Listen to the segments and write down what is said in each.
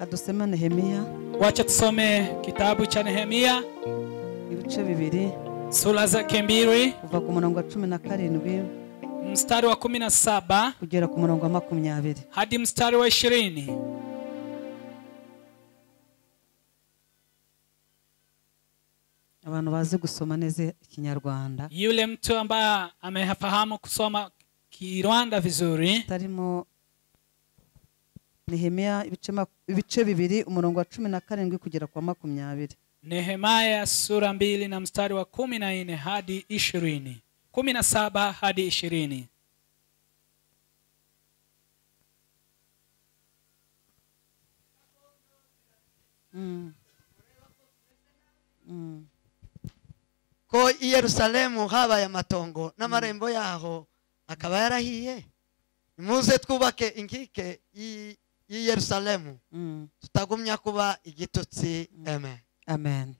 Adusema Nehemia. Wacha tusome kitabu cha Nehemia. Ibice bibiri. Sura zake mbili. Kuva ku murongo wa 17. Mstari wa 17. Kugera ku murongo wa 20. Hadi mstari wa 20. Abantu bazi gusoma neza Kinyarwanda. Yule mtu ambaye amefahamu kusoma Kirwanda vizuri. Tarimo Nehemia ibice bibiri umurongo wa 17 kugera kwa 20. Nehemia sura 2 na mstari wa 14 hadi 20. 17 hadi 20. Ko i Yerusalemu habaye amatongo n'amarembo yaho akaba yarahiye. Muze twubake inkike i Yerusalemu tutagumya kuba igitutsi. Amen. Amen.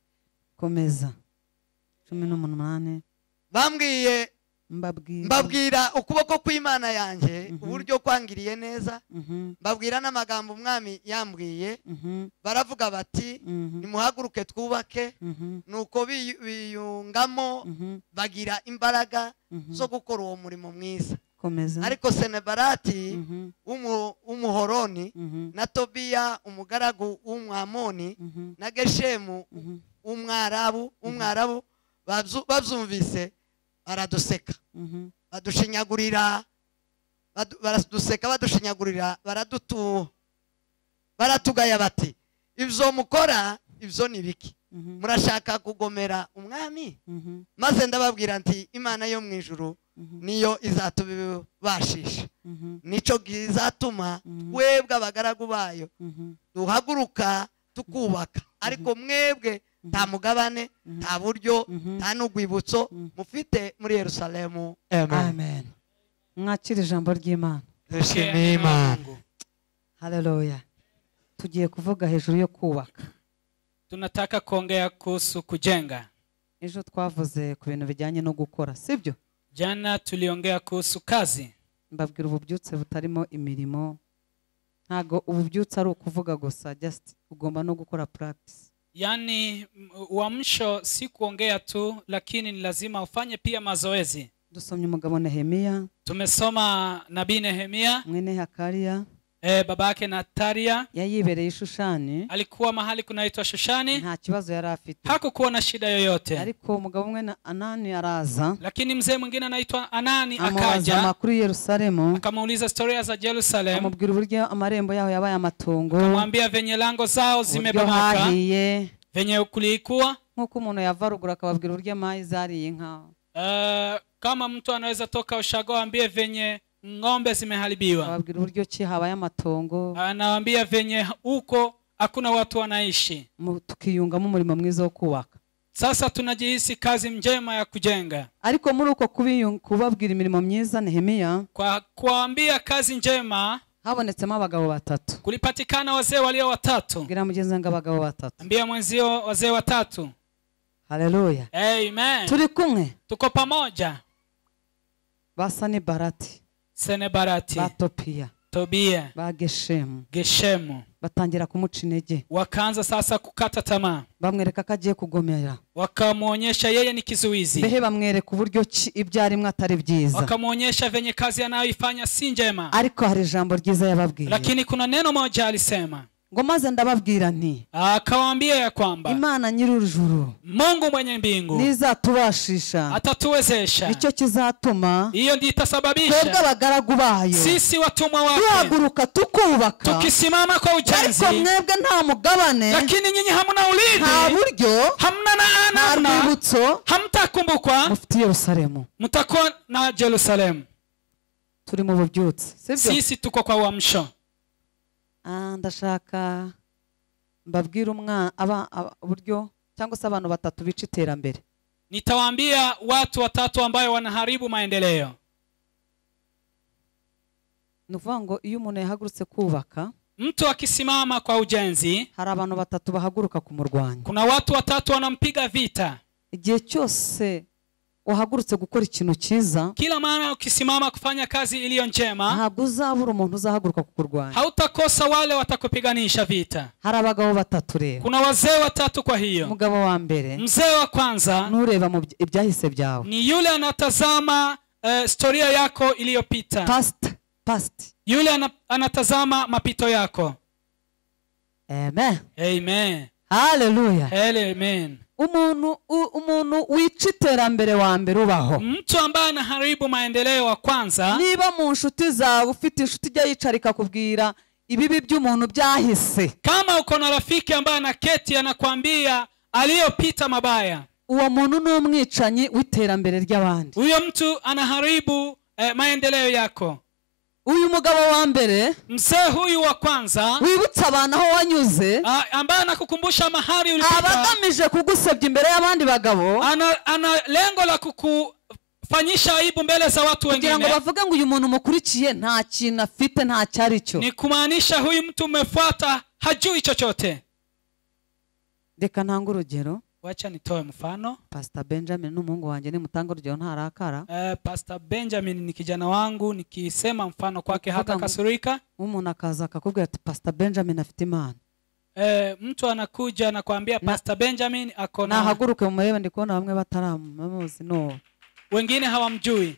Komeza 18. Bambwiye mbabwira ukuboko kw'Imana yanjye uburyo kwangiriye neza. Mbabwira n'amagambo umwami yambwiye. Baravuga bati nimuhaguruke twubake. Nuko biyungamo bagira imbaraga zo gukora uwo murimo mwiza. Komeza. Ariko Senebarati umuhoroni na Tobiya umugaragu w'umwamoni na Geshemu umwarabu babyumvise baraduseka. Badushinyagurira baratugaya bati ibyo mukora ibyo ni biki? Murashaka kugomera umwami? Maze ndababwira nti Imana yo mu ijuru niyo izatubashisha. Nico gizatuma webwe abagaragu bayo duhaguruka tukubaka. Ariko mwebwe nta mugabane, nta buryo, nta n'ugwibutso mufite muri Yerusalemu. Amen. Mwakira ijambo ry'Imana. Dushimiye Imana. Haleluya. Tugiye kuvuga hejuru yo kubaka. Tunataka kuongea kuhusu kujenga. Ejo twavuze ku bintu bijyanye no gukora, sibyo? Jana tuliongea kuhusu kazi. Mbabwira ububyutse butarimo imirimo. Ntago ububyutse ari ukuvuga gusa, just ugomba no gukora practice. Yani uamsho si kuongea tu, lakini ni lazima ufanye pia mazoezi. Dusomye umugabo Nehemia. Tumesoma nabii Nehemia. Mwene Hakalia. Babake Natalia. Yayibereye Shushani. Alikuwa mahali kunaitwa Shushani. Nta kibazo yari afite. Hakukuwa na shida yoyote. Ariko umugabo mwene Anani araza. Lakini mzee mwingine anaitwa Anani akaja. Amakuru Yerusalemu. Akamuuliza historia za Jerusalem. Amubwira uburyo amarembo yaho yabaye amatongo. Akamwambia venye lango zao zimebomoka. Venye kulikuwa. Nkuko umuntu yavarugura akababwira uburyo amazi zariye inka. Kama mtu anaweza toka Ushago ambie venye ng'ombe zimeharibiwa. Ababwira uburyo ki habaye amatongo. Anawaambia venye huko hakuna watu wanaishi. Tukiyungamo umurimo mwiza wo kubaka. Sasa tunajihisi kazi njema ya kujenga. Ariko muri uko kubabwira imirimo myiza Nehemia, kwa kuambia kazi njema, habonetsemo abagabo batatu. Kulipatikana wazee walio watatu. Ngira mugenzi wangu abagabo batatu. Ambia mwenzio wazee watatu. Haleluya. Amen. Turi kumwe. Tuko pamoja. Basani Barati. Senebarati. Batopia. Tobia. Geshemu. Batangira kumuca intege. Wakaanza sasa kukata tamaa. Bamwereka ko agiye kugomera. Wakamuonyesha yeye ni kizuizi. Behe bamwereka uburyo ibyarimwe atari byiza. Wakamuonyesha venye kazi anayoifanya si njema. Ariko hari ijambo ryiza yababwiye. Lakini kuna neno moja alisema. Ngo maze ndababwira nti. Akawaambia ya kwamba Imana nyir'ijuru. Mungu mwenye mbingu. Nizatubashisha. Atatuwezesha. Nicyo kizatuma. Hiyo ndiyo itasababisha. Twebwe abagaragu bayo. Sisi watumwa wake. Tuhaguruka tukubaka. Tukisimama kwa ujenzi. Ariko mwebwe nta mugabane. Lakini nyinyi hamna ulidi. Nta buryo. Hamna na ana. Nta rwibutso. Hamtakumbukwa. Mufite Yerusalemu. Mutakuwa na Jerusalem. Turi mu bubyutse. Sibyo? Sisi tuko kwa uamsho. Ndashaka mbabwira uburyo cyangwa se abantu batatu bica iterambere. Nitawaambia watu watatu ambao wanaharibu maendeleo. Nuvuga ngo iyo umuntu yahagurutse kubaka, mtu akisimama kwa ujenzi, hari abantu batatu bahaguruka kumurwanya. Kuna watu watatu wanampiga vita. Igihe cyose wahagurutse gukora ikintu cyiza, kila mara ukisimama kufanya kazi iliyo njema, ntabwo uzabura umuntu uzahaguruka kukurwanya. hautakosa wale watakupiganisha vita. Hari abagabo batatu rero. Kuna wazee watatu. Kwa hiyo Umugabo wa mbere, mzee wa kwanza nureba mu ibyahise byawe, ni yule anatazama historia yako iliyopita. Past. Yule anatazama mapito yako. Amen. Amen. Hallelujah. Amen. Umuntu wica iterambere wa mbere ubaho, mtu ambaye anaharibu maendeleo wa kwanza. Niba mu nshuti zawe ufite inshuti ijya yicarika kubwira ibibi by'umuntu byahise, kama uko na rafiki ambaye anaketi anakuambia aliyopita mabaya, uwo muntu ni umwicanyi w'iterambere ry'abandi. huyo mtu anaharibu maendeleo yako. Uyu mugabo wa mbere, mzee huyu wa kwanza, wibutsa abantu aho wanyuze, ambaye anakukumbusha mahali ulipita, abagamije kugusebya imbere y'abandi bagabo, ana lengo la kukufanyisha aibu mbele za watu wengine, kugira ngo bavuge ngo uyu muntu mukurikiye nta kintu afite, nta cyari cyo. ni kumaanisha huyu mtu umefuata hajui chochote. Reka ntanga urugero. Wacha nitoe mfano. Pastor Benjamin n'umuhungu wanjye, nimutanga urugero ntarakara. Pastor Benjamin ni kijana wangu, nikisema mfano kwake hata kasurika. Umuntu akaza akakubwira ati Pastor Benjamin afite imana. Mtu anakuja na kuambia Pastor Benjamin ako na, nahaguruke mumurebe, ndikubona bamwe bataramuzi, no, wengine hawamjui.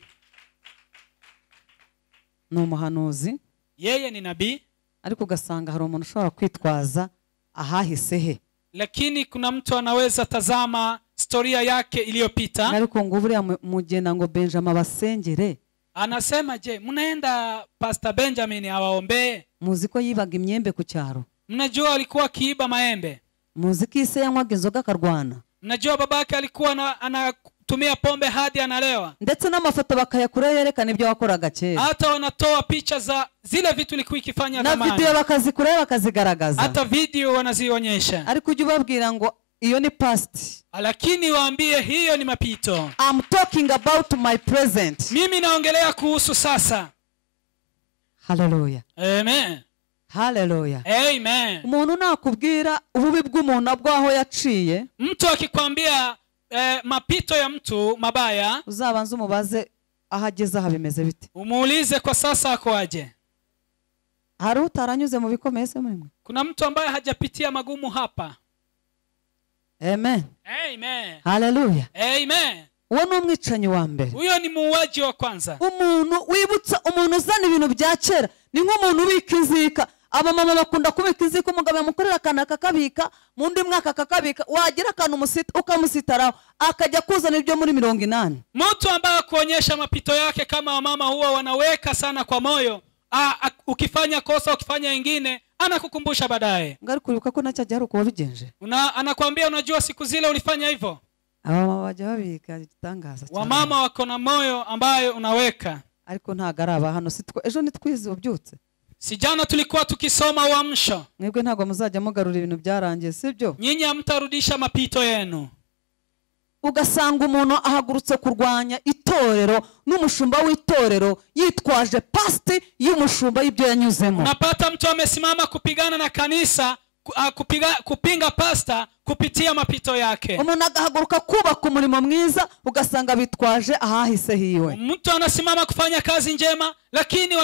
ni umuhanuzi, yeye ni nabii, ariko ugasanga hari umuntu ushobora kwitwaza ahahise he. Lakini kuna mtu anaweza tazama historia yake iliyopita, ariko ngo buriya mugenda ngo Benjamin basengere, anasema je, mnaenda Pastor Benjamin awaombe? Muzi ko yibaga imyembe ku cyaro? Mnajua alikuwa kiiba maembe? Muzi ko ise yanywaga inzoga akarwana? Mnajua babake alikuwa anatumia pombe hadi analewa? Ndetse n'amafoto bakayakura yerekana ibyo wakoraga kera, hata wanatoa picha za zile vitu ulikuwa ukifanya zamani, na video bakazikura bakazigaragaza, hata video wanazionyesha. ariko ujye ubabwira ngo iyo ni past, lakini waambie hiyo ni mapito. I'm talking about my present. Mimi naongelea kuhusu sasa. Hallelujah. Amen. Hallelujah. Amen. Umuntu nakubwira ububi bw'umuntu abwaho yaciye, mtu akikwambia mapito ya mtu mabaya, uzabanza umubaze ahageze aha bimeze bite, umuulize kwa sasa ako aje. hari utaranyuze mu bikomeye se mwe? Kuna mtu ambaye hajapitia magumu hapa. Amen. Amen. Hallelujah. Amen. Uwo ni umwicanyi wa mbere, huyo ni muuaji wa kwanza. Umuntu wibutsa, umuntu uzana ibintu bya kera, ni nk'umuntu ubika inzika. Abamama bakunda kubika inzika, umugabo yamukorera akantu akakabika, mu ndi mwaka akakabika, wagira akantu ukamusitaraho akajya kuzana ibyo muri 80. Mtu ambaye kuonyesha mapito yake kama wamama huwa wanaweka sana kwa moyo. Ukifanya kosa, ukifanya ingine, anakukumbusha baadaye. Ngari kuribuka ko nacyajya ari uko wabigenje. Anakuambia unajua siku zile ulifanya hivyo. Abamama bajya babika igitangaza cyane. Wamama wako na moyo ambayo unaweka. Ariko ntagaraba hano ejo nitwize ubyutse. Si jana tulikuwa tukisoma uamsho. Mwebwe ntago muzajya mugarura ibintu byarangiye, sibyo? Nyinyi hamtarudisha mapito yenu. Ugasanga umuntu ahagurutse kurwanya itorero n'umushumba w'itorero yitwaje pasti y'umushumba y'ibyo yanyuzemo. Unapata mtu amesimama kupigana na kanisa, kupinga pasta kupitia mapito yake. Umuntu agahaguruka kubaka umurimo mwiza, ugasanga bitwaje ahahise hiwe. Mtu anasimama kufanya kazi njema, lakini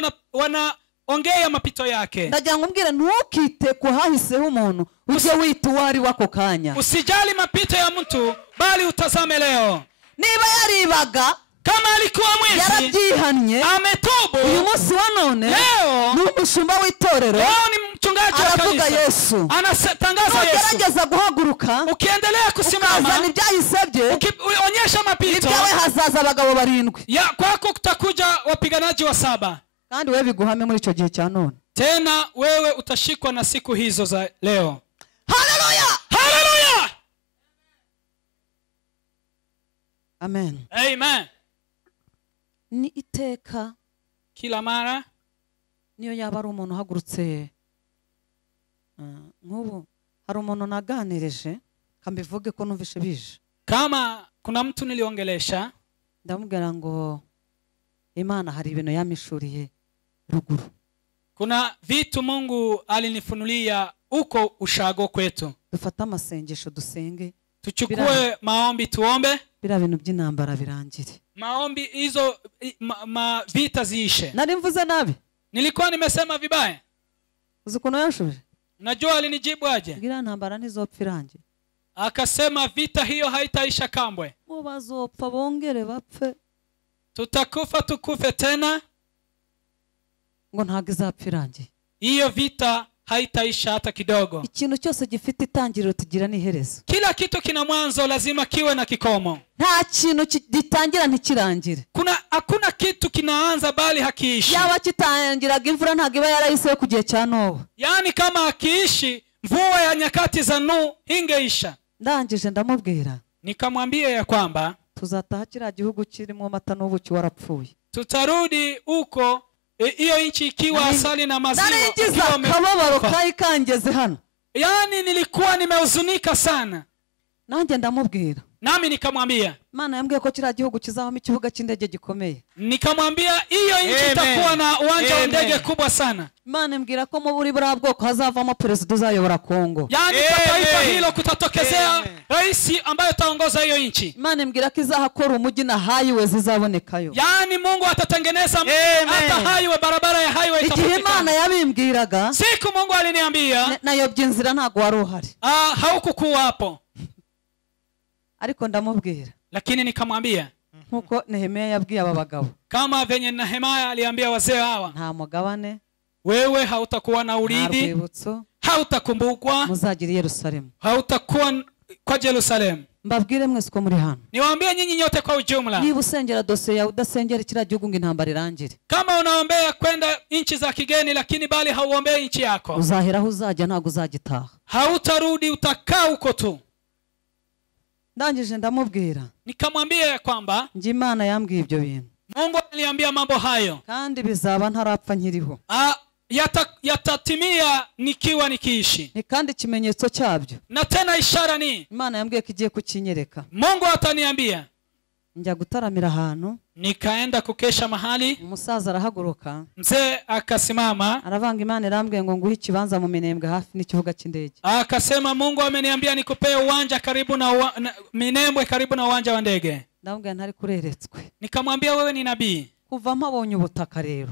ongea mapito yake. Ndagira ngo mbwire ntukite ku hahiseho umuntu, ujye wita uwari wako kanya. Usijali mapito ya mtu, bali utazame leo. Niba yaribaga, kama alikuwa mwizi, yarabyihannye, ametubu, uyu munsi wa none leo ni umushumba w'itorero, leo ni mchungaji wa kanisa, Yesu anatangaza Yesu. Ugerageza guhaguruka, ukiendelea kusimama, ukazana ibyahisebye, ukionyesha mapito, ibyawe hazaza abagabo 7. ya kwako kutakuja wapiganaji wa 7. Kandi wewe biguhame muri icyo gihe cya none. Tena wewe utashikwa na siku hizo za leo. Hallelujah. Hallelujah. Amen. Amen. Ni iteka kila mara niyo yaba ari umuntu uhagurutse, nk'ubu hari umuntu naganirije kambivuge ko numvishe bije. Kama kuna mtu niliongelesha, ndamubwira ngo Imana hari ibintu yamishuriye ruguru. Kuna vitu Mungu alinifunulia uko ushago kwetu. Dufata amasengesho dusenge tuchukue maombi tuombe biriya bintu by'intambara birangire. maombi hizo vita ziishe. Nari mvuze nabi? Nilikuwa nimesema vibaya? Uzi ukuntu yanshubije? Unajua alinijibu aje? Biriya ntambara ntizopfa irangiye. Akasema vita hiyo haitaisha kambwe. Bo bazopfa bongere bapfe. Tutakufa tukufe tena. Ngo ntabwo izapfa irangiye. Hiyo vita haitaisha hata kidogo. Ikintu cyose gifite itangiriro tugira n'iherezo. Kila kitu kina mwanzo, lazima kiwe na kikomo. Nta kintu gitangira ntikirangire. Hakuna kitu kinaanza bali hakiishi. Yaba kitangiraga imvura ntabwo iba yarahise ku gihe cya Nowa. Yani kama hakiishi, mvua ya nyakati za Nuhu ingeisha. Ndangije ndamubwira, nikamwambia ya kwamba tuzataha kiriya gihugu kirimo amata n'ubuki warapfuye. Tutarudi huko hiyo nchi ikiwa asali na maziwa. Narigize akababaro kari kangeze hano. Yani nilikuwa nimehuzunika sana. Nanjye ndamubwira, nami nikamwambia, Imana yambwiye ko kiriya gihugu kizavamo ikibuga cy'indege gikomeye. Nikamwambia hiyo nchi itakuwa na uwanja wa ndege kubwa sana. Imana imbwira ko mu buri bwoko hazavamo president uzayobora Kongo. Yani kwa taifa hilo kutatokezea rais ambaye ataongoza hiyo nchi. Imana imbwira ko izahakora umujyi na highway zizabonekayo. Yani Mungu atatengeneza hata highway, barabara ya highway itapatikana. Igihe Imana yabimbwiraga, siku Mungu aliniambia, nayobye inzira ntago wari uhari. Haukukuwa hapo. Ariko ndamubwira, lakini nikamwambia nkuko Nehemia yabwiye aba bagabo, kama venye Nehemia aliambia wazee hawa, nta mugabane, wewe hautakuwa na urithi, hautakumbukwa, muzagire Yerusalemu, hautakuwa kwa Yerusalemu. Mbabwire mwese ko muri hano, niwaambie nyinyi nyote kwa ujumla, niba usengera dosiye yawe udasengera kiriya gihugu ngo intambara irangire, kama unaombea kwenda nchi za kigeni lakini bali hauombei nchi yako, uzahera aho uzajya ntago uzagitaha, hautarudi, utakaa huko tu. Ndangije ndamubwira, nikamwambia ya kwamba nje Imana yambwiye ibyo bintu, Mungu aliambia mambo hayo, kandi bizaba ntarapfa nkiriho, yatatimia nikiwa nikiishi, ni kandi ikimenyetso cyabyo, na tena ishara ni Imana yambwiye ko igiye kukinyereka. Mungu ataniambia. Njya gutaramira ahantu, nikaenda kukesha mahali, umusaza arahaguruka, mzee akasimama, aravanga, Imana irambwiye ngo nguhe ikibanza mu Minembwe hafi n'ikibuga cy'indege. Akasema Mungu ameniambia nikupee uwanja karibu na Minembwe, karibu na uwanja wa ndege. Ndamubwira ntari kureretswe. Nikamwambia wewe ni nabii. Kuva mpabonye ubutaka rero,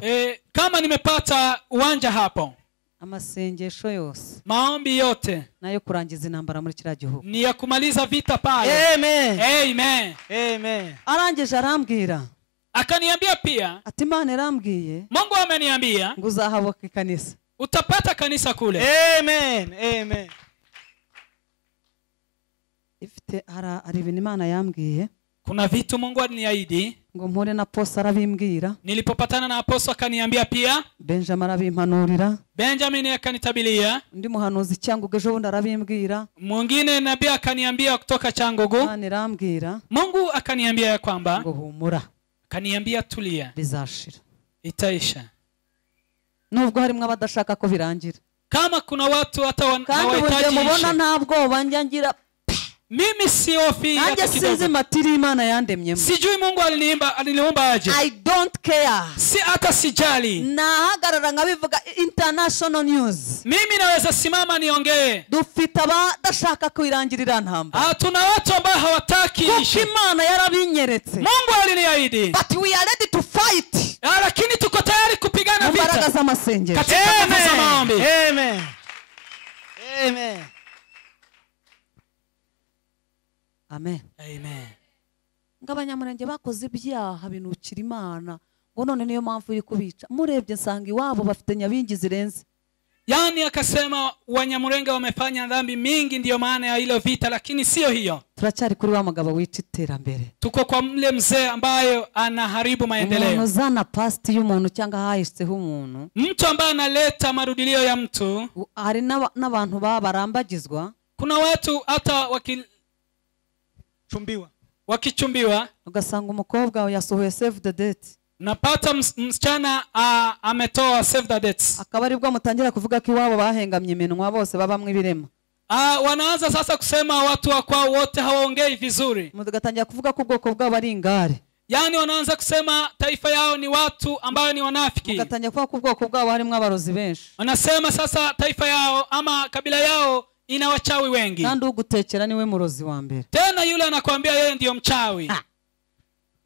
kama nimepata uwanja hapo, amasengesho yose, maombi yote nayo kurangiza intambara muri kiriya gihugu, ni ya kumaliza vita pale. Amen. Amen. Amen. Arangije arambwira, akaniambia pia, ati Imana irambwiye, Mungu ameniambia ngo uzahaboka ikanisa, utapata kanisa kule. Amen. Amen. ifite hari ibintu Imana yambwiye, kuna vitu Mungu aliniahidi, ngo mpore na Apostle arabimbwira, nilipopatana na Apostle akaniambia pia, Benjamin arabimpanurira, Benjamin akanitabilia, undi muhanuzi Cyangugu ejo bundi arabimbwira, mwingine nabii akaniambia kutoka Cyangugu, Imana irambwira, Mungu akaniambia ya kwamba, ngo humura, akaniambia tulia, bizashira, itaisha. nubwo harimo abadashaka ko birangira, kama kuna watu hata hawahitaji mubona ntabwo banyangira. Mimi si hofi hata kidogo. Sinzi matiri Imana yandemyemo. Sijui Mungu aliniumba aje. I don't care. Si hata sijali. Nahagarara ngabivuga international news. Mimi naweza simama niongee. Dufite abadashaka kwirangirira ntambara. Tuna watu ambao hawataki ishi. Kuko Imana yarabinyeretse. Mungu aliniahidi. But we are ready to fight. Lakini tuko tayari kupigana vita. Mbaraga za masengesho. Katika nguvu za maombi. Amen. Amen. Amen. Amen. Ngabanyamurenge bakoze ibyaha binukira Imana, ngo none niyo mpamvu iri kubica. Murebye nsanga iwabo bafite nyabingi zirenze. Yani akasema Wanyamurenge wamefanya dhambi mingi, ndiyo maana ya ile vita, lakini sio hiyo. Turacyari kuri wa mugabo wica iterambere. Tuko kwa mle mzee ambaye anaharibu maendeleo. Umuntu zana past y'umuntu cyangwa hahisheho umuntu. Mtu ambaye analeta marudilio ya mtu. Hari n'abantu barambagizwa. Kuna watu hata wakichumbiwa, ugasanga umukobwa yasohoye save the date. Napata msichana ametoa save the dates. Akaba aribwo mutangira kuvuga ko iwabo bahengamye iminwa bose babamwe ibirema. Wanaanza sasa kusema watu wa kwao wote hawaongei vizuri. Mugatangira kuvuga ko ubwoko bwabo ari ingare. Yani wanaanza kusema taifa yao ni watu ambao ni wanafiki. Mugatangira kuvuga ko ubwoko bwabo harimo abarozi benshi. Wanasema sasa taifa yao ama kabila yao ina wachawi wengi. kandi ugutekera niwe murozi wa mbere. Tena yule anakuambia yeye ndiyo mchawi.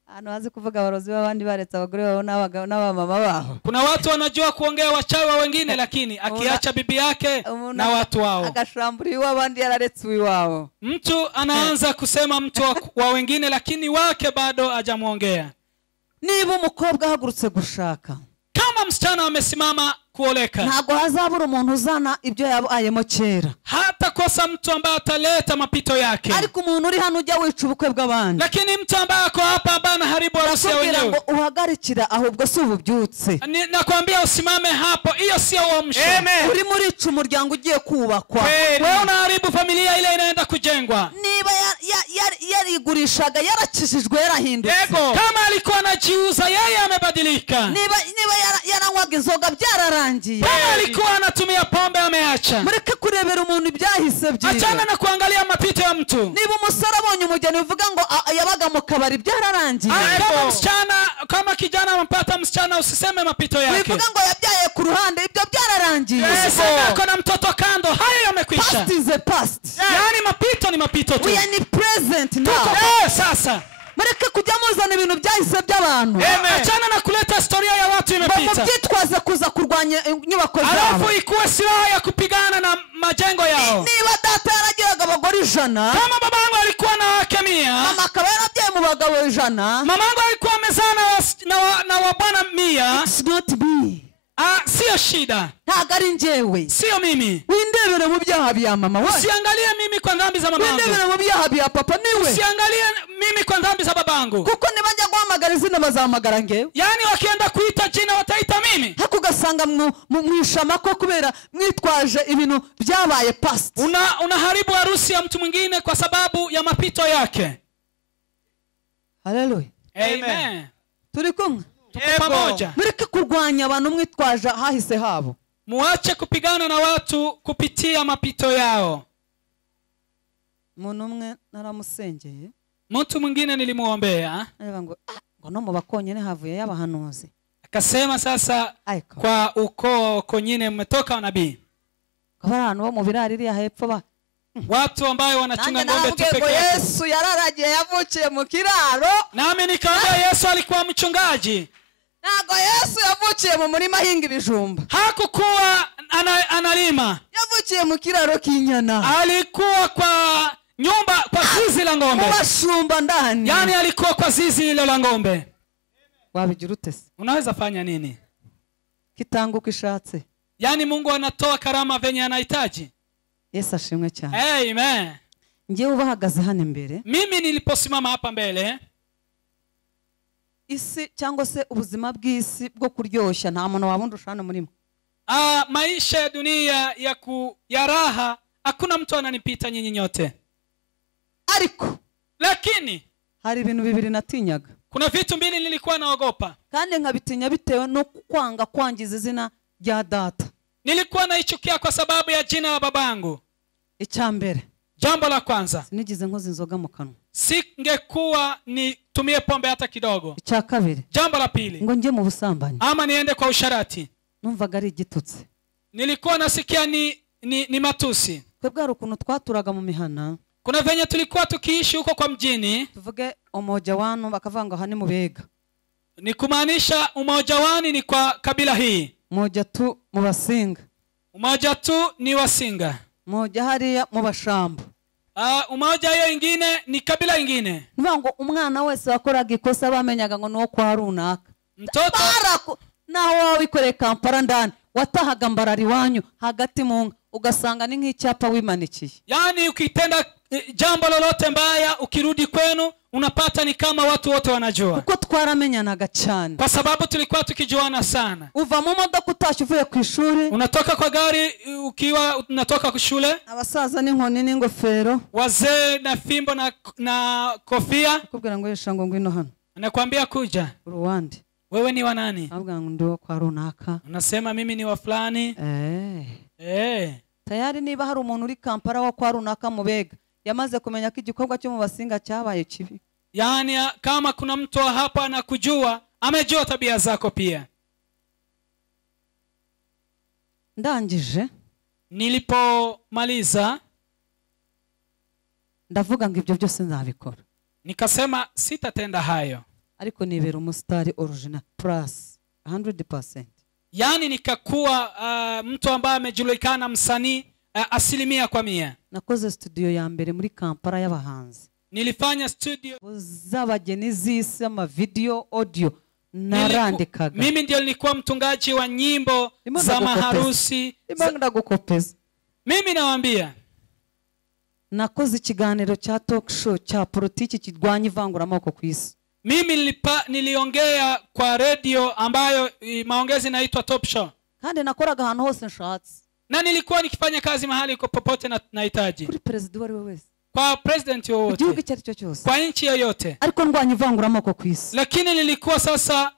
Hano hazi kuvuga abarozi b'abandi baretse abagore babo n'abagabo n'abamama babo. Kuna watu wanajua kuongea wachawi wa wengine, lakini akiacha bibi yake na watu wao, agashamburi w'abandi yararetse uwao. mtu anaanza kusema mtu wa wengine, lakini wake bado hajamuongea. Niba umukobwa ahagurutse gushaka, Kama msichana amesimama kuoleka, ntago hazabura umuntu uzana ibyo yabayemo kera. hata kosa mtu ambaye ataleta mapito yake. Ariko umuntu uri hano ujya wica ubukwe bw'abandi, Lakini mtu ambaye ako hapa ambaye anaharibu harusi ya nakubwira ngo wenyewe, uhagarikira ahubwo si ububyutse. nakwambia usimame hapo, hiyo sio uamsho. Uri muri ica umuryango ugiye kubakwa. Wewe unaharibu familia ile inaenda kujengwa. Niba yarigurishaga yarakishijwe yarahindutse, Kama alikuwa anajiuza, yeye amebadilika. niba yaranywaga inzoga byararangiye, Kama alikuwa anatumia pombe, ameacha. mureke kurebera umuntu ibyahise byiza. Achana na kuangalia mapito ya mtu. Niba umusore abonye umugeni uvuga ngo yabaga mu kabari byararangiye, Kama kijana ampata msichana, usiseme mapito yake. wivuga ngo yabyaye ku ruhande, ibyo byararangiye. Usiseme ako na mtoto kando, hayo yamekwisha. Past is the past. Yani mapito ni mapito tu. We are in present now. Sasa mureke kujya muzana ibintu byahise by'abantu. achana na kuleta historia ya watu imepita, byitwaze kuza kurwanya inyubako zabo, alafu ikuwe silaha ya kupigana na majengo yao. Niba data yaragiraga abagore 100, kama babangu alikuwa na wake 100, mama akaba yarabyaye mu bagabo 100, mamangu alikuwa amezaa na wabwana 100, it's not me. sio shida, ntago ari njyewe. sio mimi. Windebere mu byaha bya mama we, Usiangalie mimi kwa dhambi za mamangu, windebere mu byaha bya papa niwe. usiangalie mimi kwa dhambi za babangu, kuko nibajya guhamagara izina bazahamagara ngewe. yani wakienda kuita jina wataita mimi. hakugasanga mwishama ko kubera mwitwaje ibintu byabaye past. Unaharibu harusi ya mtu mwingine kwa sababu ya mapito yake. Haleluya, Amen. turi kumwe, Tuko pamoja. mureke kurwanya abantu mwitwaje hahise habo. Muache kupigana na watu kupitia mapito yao. Umuntu umwe naramusengeye, Mtu mwingine nilimuombea, areba ngo no mu bakonyene havuye y'abahanuzi. akasema sasa kwa ukoo konyine mmetoka nabii. Abantu bo mu birari iriya hepfo ba watu ambao wanachunga ng'ombe tu peke yake. Yesu yararagiye yavukiye mu kiraro. Nami nikaambia Yesu alikuwa mchungaji. Nago Yesu yavukiye mu murima hinga ibijumba. Hakukuwa analima. Yavukiye mu kiraro k'inyana. Alikuwa kwa nyumba, kwa zizi la ng'ombe. Mashumba ndani. Yani alikuwa kwa zizi hilo la ng'ombe. Wabigira ute? Unaweza fanya nini? Kitanguka ishatse. Yani Mungu anatoa karama venye anahitaji. Yesu ashimwe cyane. Amen. Ngiye ubahagaze hano imbere. Mimi niliposimama hapa mbele, isi cyangwa se ubuzima bw'isi bwo kuryoshya nta muntu wabundushana murimo. Maisha ya dunia ya raha hakuna mtu ananipita nyinyi nyote. Ariko lakini hari ibintu bibiri natinyaga. Kuna vitu mbili nilikuwa naogopa. Kandi nkabitinya bitewe no kwanga kwangiza izina rya data. Nilikuwa naichukia kwa sababu ya jina la babangu. Icyambere, jambo la kwanza, sinigize nkoze inzoga mu kanwa. Singekuwa nitumie pombe hata kidogo. Icyakabiri, jambo la pili, ngo nje mu busambanyi ama niende kwa usharati. Numvaga ari igitutsi. Nilikuwa nasikia ni matusi. Twebwe ari ukuntu twaturaga mu mihana. Kuna venye tulikuwa tukiishi huko kwa mjini. Tuvuge umoja wanu bakavanga hani mu Bega. Ni kumaanisha umoja wani ni kwa kabila hii. Moja tu mu Basinga. Umoja tu ni Wasinga. Moja hariya mu Bashamba. Umoja hiyo ingine ni kabila ingine. Nibango umwana wese wakoraga ikosa bamenyaga ngo no kwa runaka. Mtoto barako naho wikoreye Kampala ndani watahaga mbarari wanyu hagati mu ugasanga ni nk'icyapa wimanikiye. Yani ukitenda jambo lolote mbaya ukirudi kwenu unapata ni kama watu wote wanajua. Kuko twaramenyanaga cyane. Kwa sababu tulikuwa tukijuana sana. Uva mu modoka utashye uvuye ku ishuri. Unatoka kwa gari ukiwa unatoka shule. Abasaza n'inkoni n'ingofero. Wazee na fimbo na kofia. Kubwira ngo yeshango ngwino hano. Anakuambia kuja. Uruwandi. Wewe ni wa nani? Abwa ngo ndo kwa runaka. Unasema mimi ni wa fulani. Tayari niba hari umuntu uri Kampala wa kwa runaka mu Bega yamaze kumenya ko igikorwa cyo mu Basinga cyabaye kibi. Yani kama kuna mtu hapa anakujua, amejua tabia zako pia. Ndangije nilipomaliza ndavuga ngo ibyo byose nzabikora, nikasema sitatenda hayo, ariko nibera umusitari original plus 100%. yani nikakuwa mtu ambaye amejulikana, msanii asilimia kwa mia. Nakoze studio ya mbere muri Kampala y'abahanzi, Nilifanya studio z'abageni z'isi, ama video audio narandikaga. Mimi ndio nilikuwa mtungaji wa nyimbo za maharusi. Ndagukopeza. Mimi nawaambia, nakoze ikiganiro cha talk show cha politiki kirwanya ivanguramoko ku isi. Mimi niliongea kwa radio ambayo maongezi inaitwa Top Show. Kandi nakoraga ahantu hose nshatse. Na nilikuwa nikifanya kazi mahali popote nahitaji. Kuri president wari wese. Kwa president wowote. Igihugu cyari cyo cyose. Kwa nchi yoyote. Ariko ndwanya ivanguramoko ku isi. Lakini nilikuwa sasa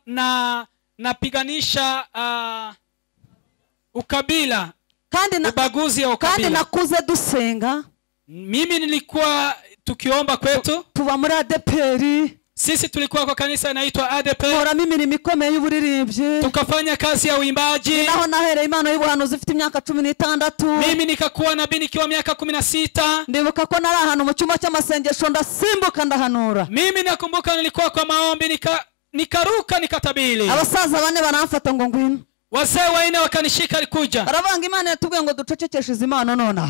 napiganisha ukabila. Ubaguzi ya ukabila. Kandi nakuze dusenga. Mimi nilikuwa tukiomba kwetu. Tuba muri ADPR. Sisi tulikuwa kwa kanisa inaitwa ADP. Hora mimi ni mikomeye y'uburirimbyi. Tukafanya kazi ya uimbaji. Naho nahereye impano y'ubuhanuzi ufite imyaka 16. Mimi nikakuwa nabii nikiwa miaka 16. Ndibuka ko nari ahantu mu cyumba cy'amasengesho ndasimbuka ndahanura. Mimi nakumbuka nilikuwa kwa maombi nikaruka nikatabili. Abasaza bane baramfata ngo ngwino. Wazee waine wakanishika likuja. Baravanga Imana yatubwiye ngo ducecekeshe Imana nona.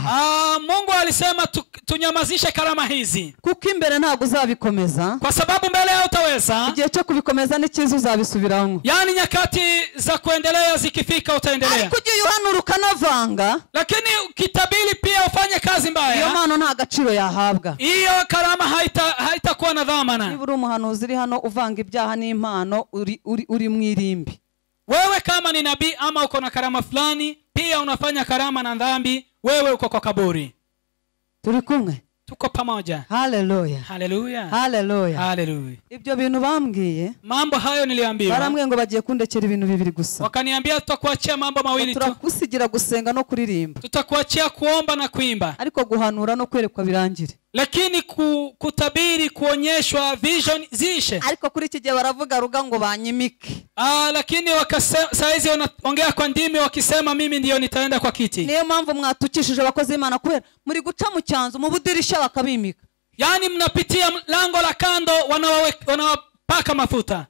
Mungu alisema tunyamazishe karama hizi. Kuko imbere ntago uzabikomeza. Kwa sababu mbele hautaweza. Igihe cyo kubikomeza n'ikizu uzabisubiramo. Yani nyakati za kuendelea zikifika utaendelea. Ariko ugiye uhanuruka navanga. Lakini ukitabili pia ufanye kazi mbaya. Iyo mpano nta gaciro yahabwa. Iyo karama haitakuwa na dhamana. Niba uri umuhanuzi uri hano uvanga ibyaha n'impano uri mwirimbi. Wewe kama ni nabii ama uko na karama fulani, pia unafanya karama na dhambi, wewe uko kwa kaburi. Turi kumwe? Tuko pamoja. Hallelujah. Hallelujah. Hallelujah. Hallelujah. Ibyo bintu bambwiye. Mambo hayo niliambiwa. Barambwiye ngo bagiye kundekera ibintu bibiri gusa. Wakaniambia tutakuachia mambo mawili tu. Turakusigira gusenga no kuririmba. Tutakuachia kuomba na kuimba. Ariko guhanura no kwerekwa birangire. Lakini kutabiri, kuonyeshwa vision zishe. Ariko kuri iki gihe baravuga ruga ngo banyimike. Lakini saizi wanaongea kwa ndimi wakisema mimi ndio nitaenda kwa kiti. Niyo mpamvu mwatukishije abakozi Imana kubera muri guca mu cyanzu mu budirisha bakabimika. Yani mnapitia lango la kando wanawapaka mafuta.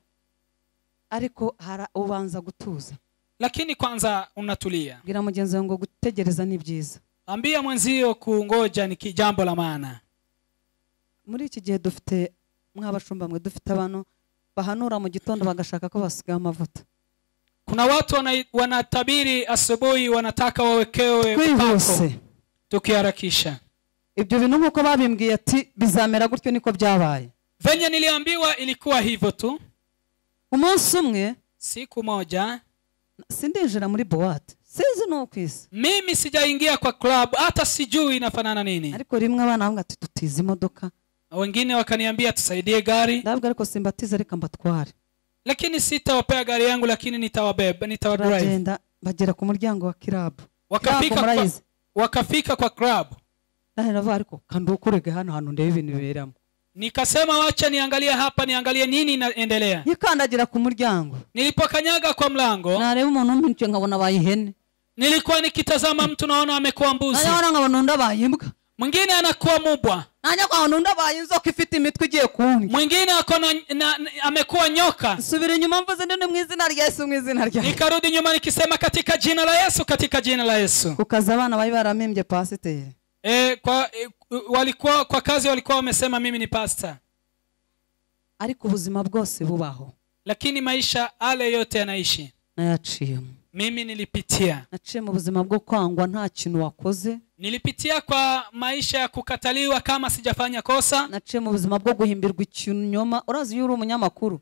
Ariko ubanza gutuza. Lakini kwanza unatulia. Gira mugenzi wangu gutegereza ni byiza. Ambia mwenzio kungoja ni jambo la maana. Muri iki gihe dufite mwabashumba mwe dufite abantu bahanura mu gitondo bagashaka ko basiga amavuta. Kuna watu wanatabiri asubuhi wanataka wawekewe pako. Tukiharakisha. Ibyo bintu nkuko babimbwiye ati bizamera gutyo niko byabaye. Venye niliambiwa ilikuwa hivyo tu. Umunsi umwe, siku moja, sindinjira muri boîte. Sizi no kwisi. Mimi sijaingia kwa club, hata sijui inafanana nini. Ariko rimwe abana banga ati tutize imodoka. Wengine wakaniambia tusaidie gari. Ndabwo ariko simbatiza reka mbatware. Lakini sitawapea gari yangu, lakini nitawabeba, nitawadrive. Bagenda bagera ku muryango wa club. Wakafika kwa club. Nahera ariko kandukurege hano ndebe ibintu biberamo. Nikasema wacha niangalie hapa, niangalie nini inaendelea. Nikandagira ku muryango. Nilipokanyaga kwa mlango, nareba umuntu mpinje nkabona bayihene. Nilikuwa nikitazama mtu naona amekuwa mbuzi. Naona nkabona unda bayimbwa. Mwingine anakuwa mbwa. Nanya kwa unda bayinzoka ifite imitwe igiye kundi. Mwingine amekuwa nyoka. Subira inyuma mvuze none mu izina rya Yesu, mu izina rya. Nikarudi nyuma nikisema katika jina la Yesu, katika jina la Yesu. Ukaza abana bari baramembye pasiteri. Walikuwa kwa kazi walikuwa wamesema mimi ni pastor. Ariko ubuzima bwose bubaho. Lakini maisha ale yote yanaishi. Nayaciye. Mimi nilipitia. Naciye mu buzima bwo kwangwa nta kintu wakoze. Nilipitia kwa maisha ya kukataliwa kama sijafanya kosa. Naciye mu buzima bwo guhimbirwa ikinyoma. Urazi yuri umunyamakuru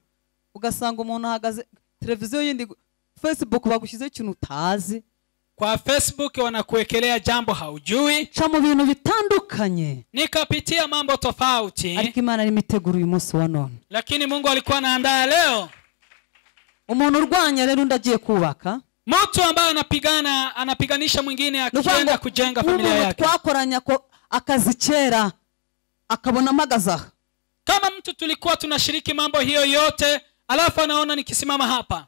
ugasanga umuntu ahagaze televiziyo yindi Facebook bagushize ikintu utazi. Kwa Facebook wanakuwekelea jambo haujui. Cha mu bintu bitandukanye. Nikapitia mambo tofauti. Ariko Imana imiteguro uyu munsi wa none. Lakini Mungu alikuwa anaandaa leo. Umuntu urwanya rero ndagiye kubaka. Mtu ambaye anapiganisha mwingine akienda kujenga familia yake. Twakoranya ko akazi kera akabona magaza. Kama mtu tulikuwa tunashiriki mambo hiyo yote, alafu anaona nikisimama hapa.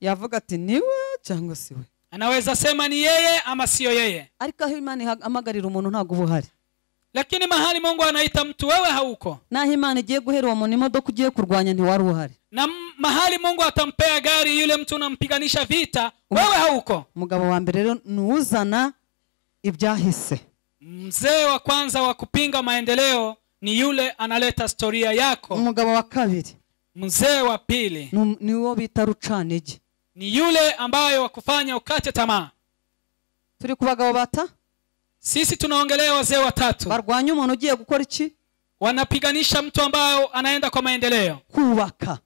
Yavuga ati niwe cyangwa siwe. Anaweza sema ni yeye ama sio yeye. Ariko aho Imana amagarira umuntu ntago buhari. lakini mahali Mungu anaita mtu wewe hauko, naho Imana igiye guhera uwo muntu imodoka ugiye kurwanya ntiwari uhari, na mahali Mungu atampea gari yule mtu unampiganisha vita wewe hauko. umugabo wa mbere rero nuuzana ibyahise. Mzee wa kwanza wa kupinga maendeleo ni yule analeta historia yako. Umugabo wa kabiri, Mzee wa pili ni uwo bita rucanege, ni yule ambaye wakufanya ukate tamaa. turi ku bagabo bata, Sisi tunaongelea wazee watatu barwanya umuntu ugiye gukora iki? wanapiganisha mtu ambaye anaenda kwa maendeleo, Kubaka.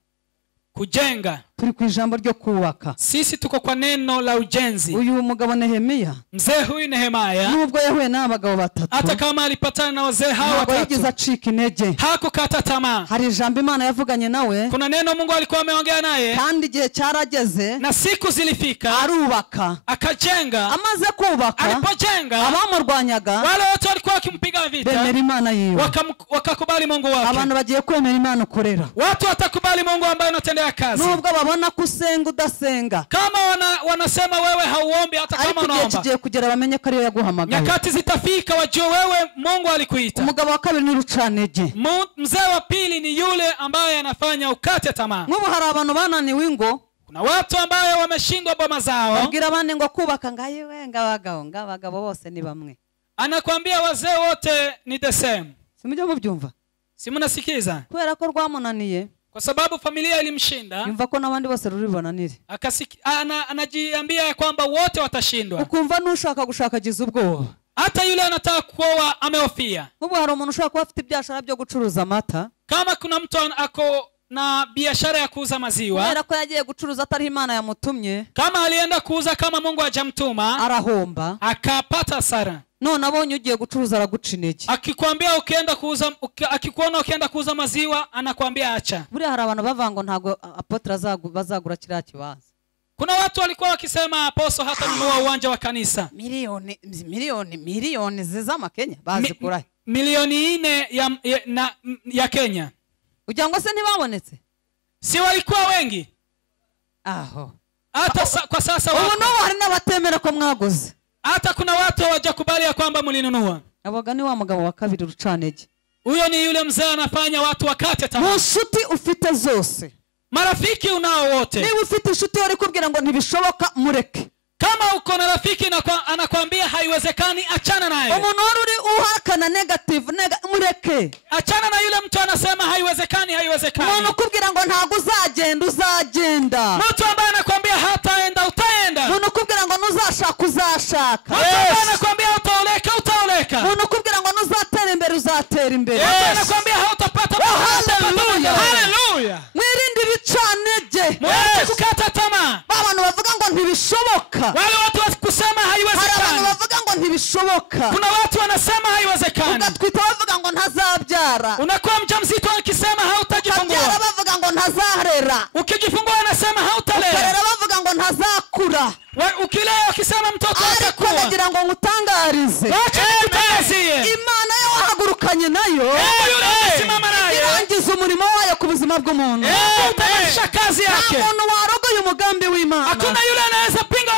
kujenga. Turi ku ijambo ryo kubaka. Sisi tuko kwa neno la ujenzi. Uyu mugabo Nehemiya, Mzee huyu Nehemia nubwo yahuye n'abagabo batatu, hata kama alipatana na wazee hawa ntabwo yigeze watatu acika intege. hakukata tamaa. Hari ijambo Imana yavuganye nawe, Kuna neno Mungu alikuwa ameongea naye, kandi igihe cyarageze na siku zilifika arubaka. akajenga. Amaze kubaka, Alipojenga abamurwanyaga wale wote walikuwa wakimpiga vita bemera Imana yiwe. wakakubali Mungu wake. Abantu bagiye kwemera Imana ukorera, Watu watakubali Mungu ambaye unatendea kazi. nubwo babona ko usenga udasenga, Kama wanasema wewe hauombi hata kama ariko igihe unaomba, kigiye kugera bamenye ko ariyo yaguhamagaye. nyakati zitafika wajue wewe Mungu alikuita. Umugabo wa kabiri ni rucanege. Mzee wa pili ni yule ambaye anafanya ukate tamaa. Nk'ubu hari abantu bananiwe ingo, Kuna watu ambaye wameshindwa boma zao, babwira abandi ngo kubaka ngayiwe ngabagabo bose ni bamwe. anakuambia wazee wote ni the same. Simujya mubyumva? Si mnasikiza? Kubera ko rwamunaniye, Kwa sababu familia ilimshinda, yumva ko n'abandi bose ruri bananire, anajiambia ya kwamba wote watashindwa. ukumva n'ushaka gushakagiza ubwoba. Hata yule anataka kuoa amehofia. Nk'ubu hari umuntu ushaka kuba afite ibyashara byo gucuruza amata, Kama kuna mtu ako na biashara ya kuuza maziwa, kubera ko yagiye gucuruza atari Imana yamutumye, kama alienda kuuza kama Mungu hajamtuma, arahomba. akapata hasara. None abonye ugiye gucuruza araguca intege. Akikwambia ukienda kuuza, akikuona ukienda kuuza maziwa anakuambia acha. Buriya hari abantu bavango ntago apotre bazagura kiriya kibanza. Kuna watu walikuwa wakisema Aposo hata nunua uwanja wa kanisa. Miliyoni z'amakenya bazikura. Milioni 4 ya Kenya. Ugira ngo se ntibabonetse? Si walikuwa wengi? Aho. Hata kwa sasa Ubu wako. no hari n'abatemera ko mwaguze. Hata kuna watu hawajakubali ya kwamba mlinunua. Aboga ni wa mugabo wa kabiri rucanege. Huyo ni yule mzee anafanya watu wakate tamaa. Mushuti ufite zose. Marafiki unao wote. Niba ufite inshuti yari kubwira ngo ntibishoboka mureke. Kama uko na rafiki anakuambia haiwezekani, achana naye. Umuntu uri uhakana negative mureke. Achana na yule mtu anasema haiwezekani. Umuntu ukubwira ngo ntago uzagenda. Mtu ambaye anakuambia hataenda, utaenda. Umuntu ukubwira ngo ntuzashaka. Mtu ambaye anakuambia utaoleka. Umuntu ukubwira ngo ntuzatera imbere. Mtu anakuambia hautapata. Haleluya. Mwirinde ibicanege. Mwache kukata tamaa. Abantu bavuga ngo ntibishoboka. Wale watu wakusema haiwezekani. Abantu bavuga ngo ntibishoboka. Kuna watu wanasema haiwezekani. Ugatwita bavuga ngo ntazabyara. Unakuwa mjamzito ukisema hautajifungua. Ukabyara bavuga ngo ntazarera. Ukijifungua anasema hautalea. Ukarera bavuga ngo ntazakura. Ukilea ukisema mtoto atakuwa. Ariko nagira ngo ngutangarize. Wacha nikutangazie. Imana yo wahagurukanye nayo. Simama nayo. Irangiza umurimo wayo ku buzima bw'umuntu. Utanisha kazi yake. Nta muntu warogoye umugambi w'Imana. Hakuna yule anaweza pinga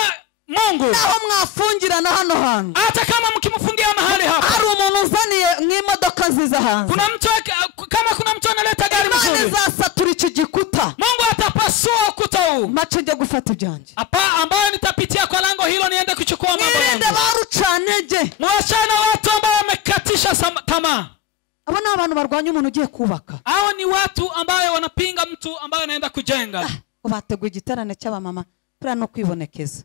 Mungu. Naho mwafungirana hano hantu. Hata kama mkimfungia mahali hapa. Hari umuntu uzaniye nk'imodoka nziza hanze. Kama kuna mtu analeta gari nzuri. Imana izasatura iki gikuta. Mungu atapasua ukuta huu. Macho njye gufata ibyanje. Ambayo nitapitia kwa lango hilo niende kuchukua mambo yangu. Mwirinde barucanege. Mwachana watu ambao wamekatisha tamaa. Abo ni abantu barwanya umuntu ugiye kubaka. Hao ni watu ambao wanapinga mtu ambaye anaenda kujenga. Bateguye igiterane cy'abamama pura no kwibonekeza.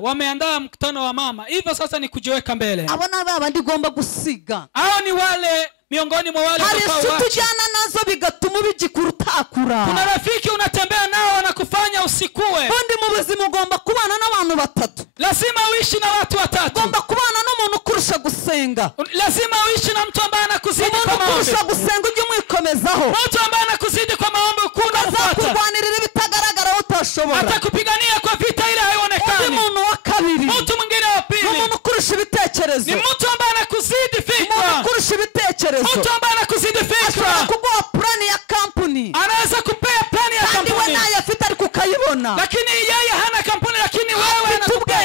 Wameandaa mkutano wa mama. Hivyo sasa ni kujiweka mbele. Abo ni abandi ugomba gusiga. Hao ni wale miongoni mwa wale hari inshuti ujyana nazo bigatuma ubigikura utakura. Kuna rafiki unatembea nao wanakufanya usikue. Ubundi mu buzima ugomba kubana n'abantu batatu. Lazima uishi na watu watatu. Ugomba kubana n'umuntu ukurusha gusenga. Lazima uishi na mtu ambaye anakuzidi kwa maombi. Umuntu ukurusha gusenga ujye umwikomezaho. Mtu ambaye anakuzidi kwa maombi ukunda kufuata. Azakurwanirira ibitagaragara utashobora. Atakupigania kwa vita ile haionekani. Umuntu wa kabiri. Mtu mwingine wa pili. Umuntu ukurusha ibitekerezo. Ni mtu ambaye anakuzidi fikra. Umuntu ukurusha ibitekerezo. Mtu ambaye anakuzidi fikra. Ashobora kuguha plan ya company. Anaweza kupea plan ya kampuni. Kandi we nayo afite ariko ukayibona. Lakini yeye hana kampuni lakini wewe unakupea.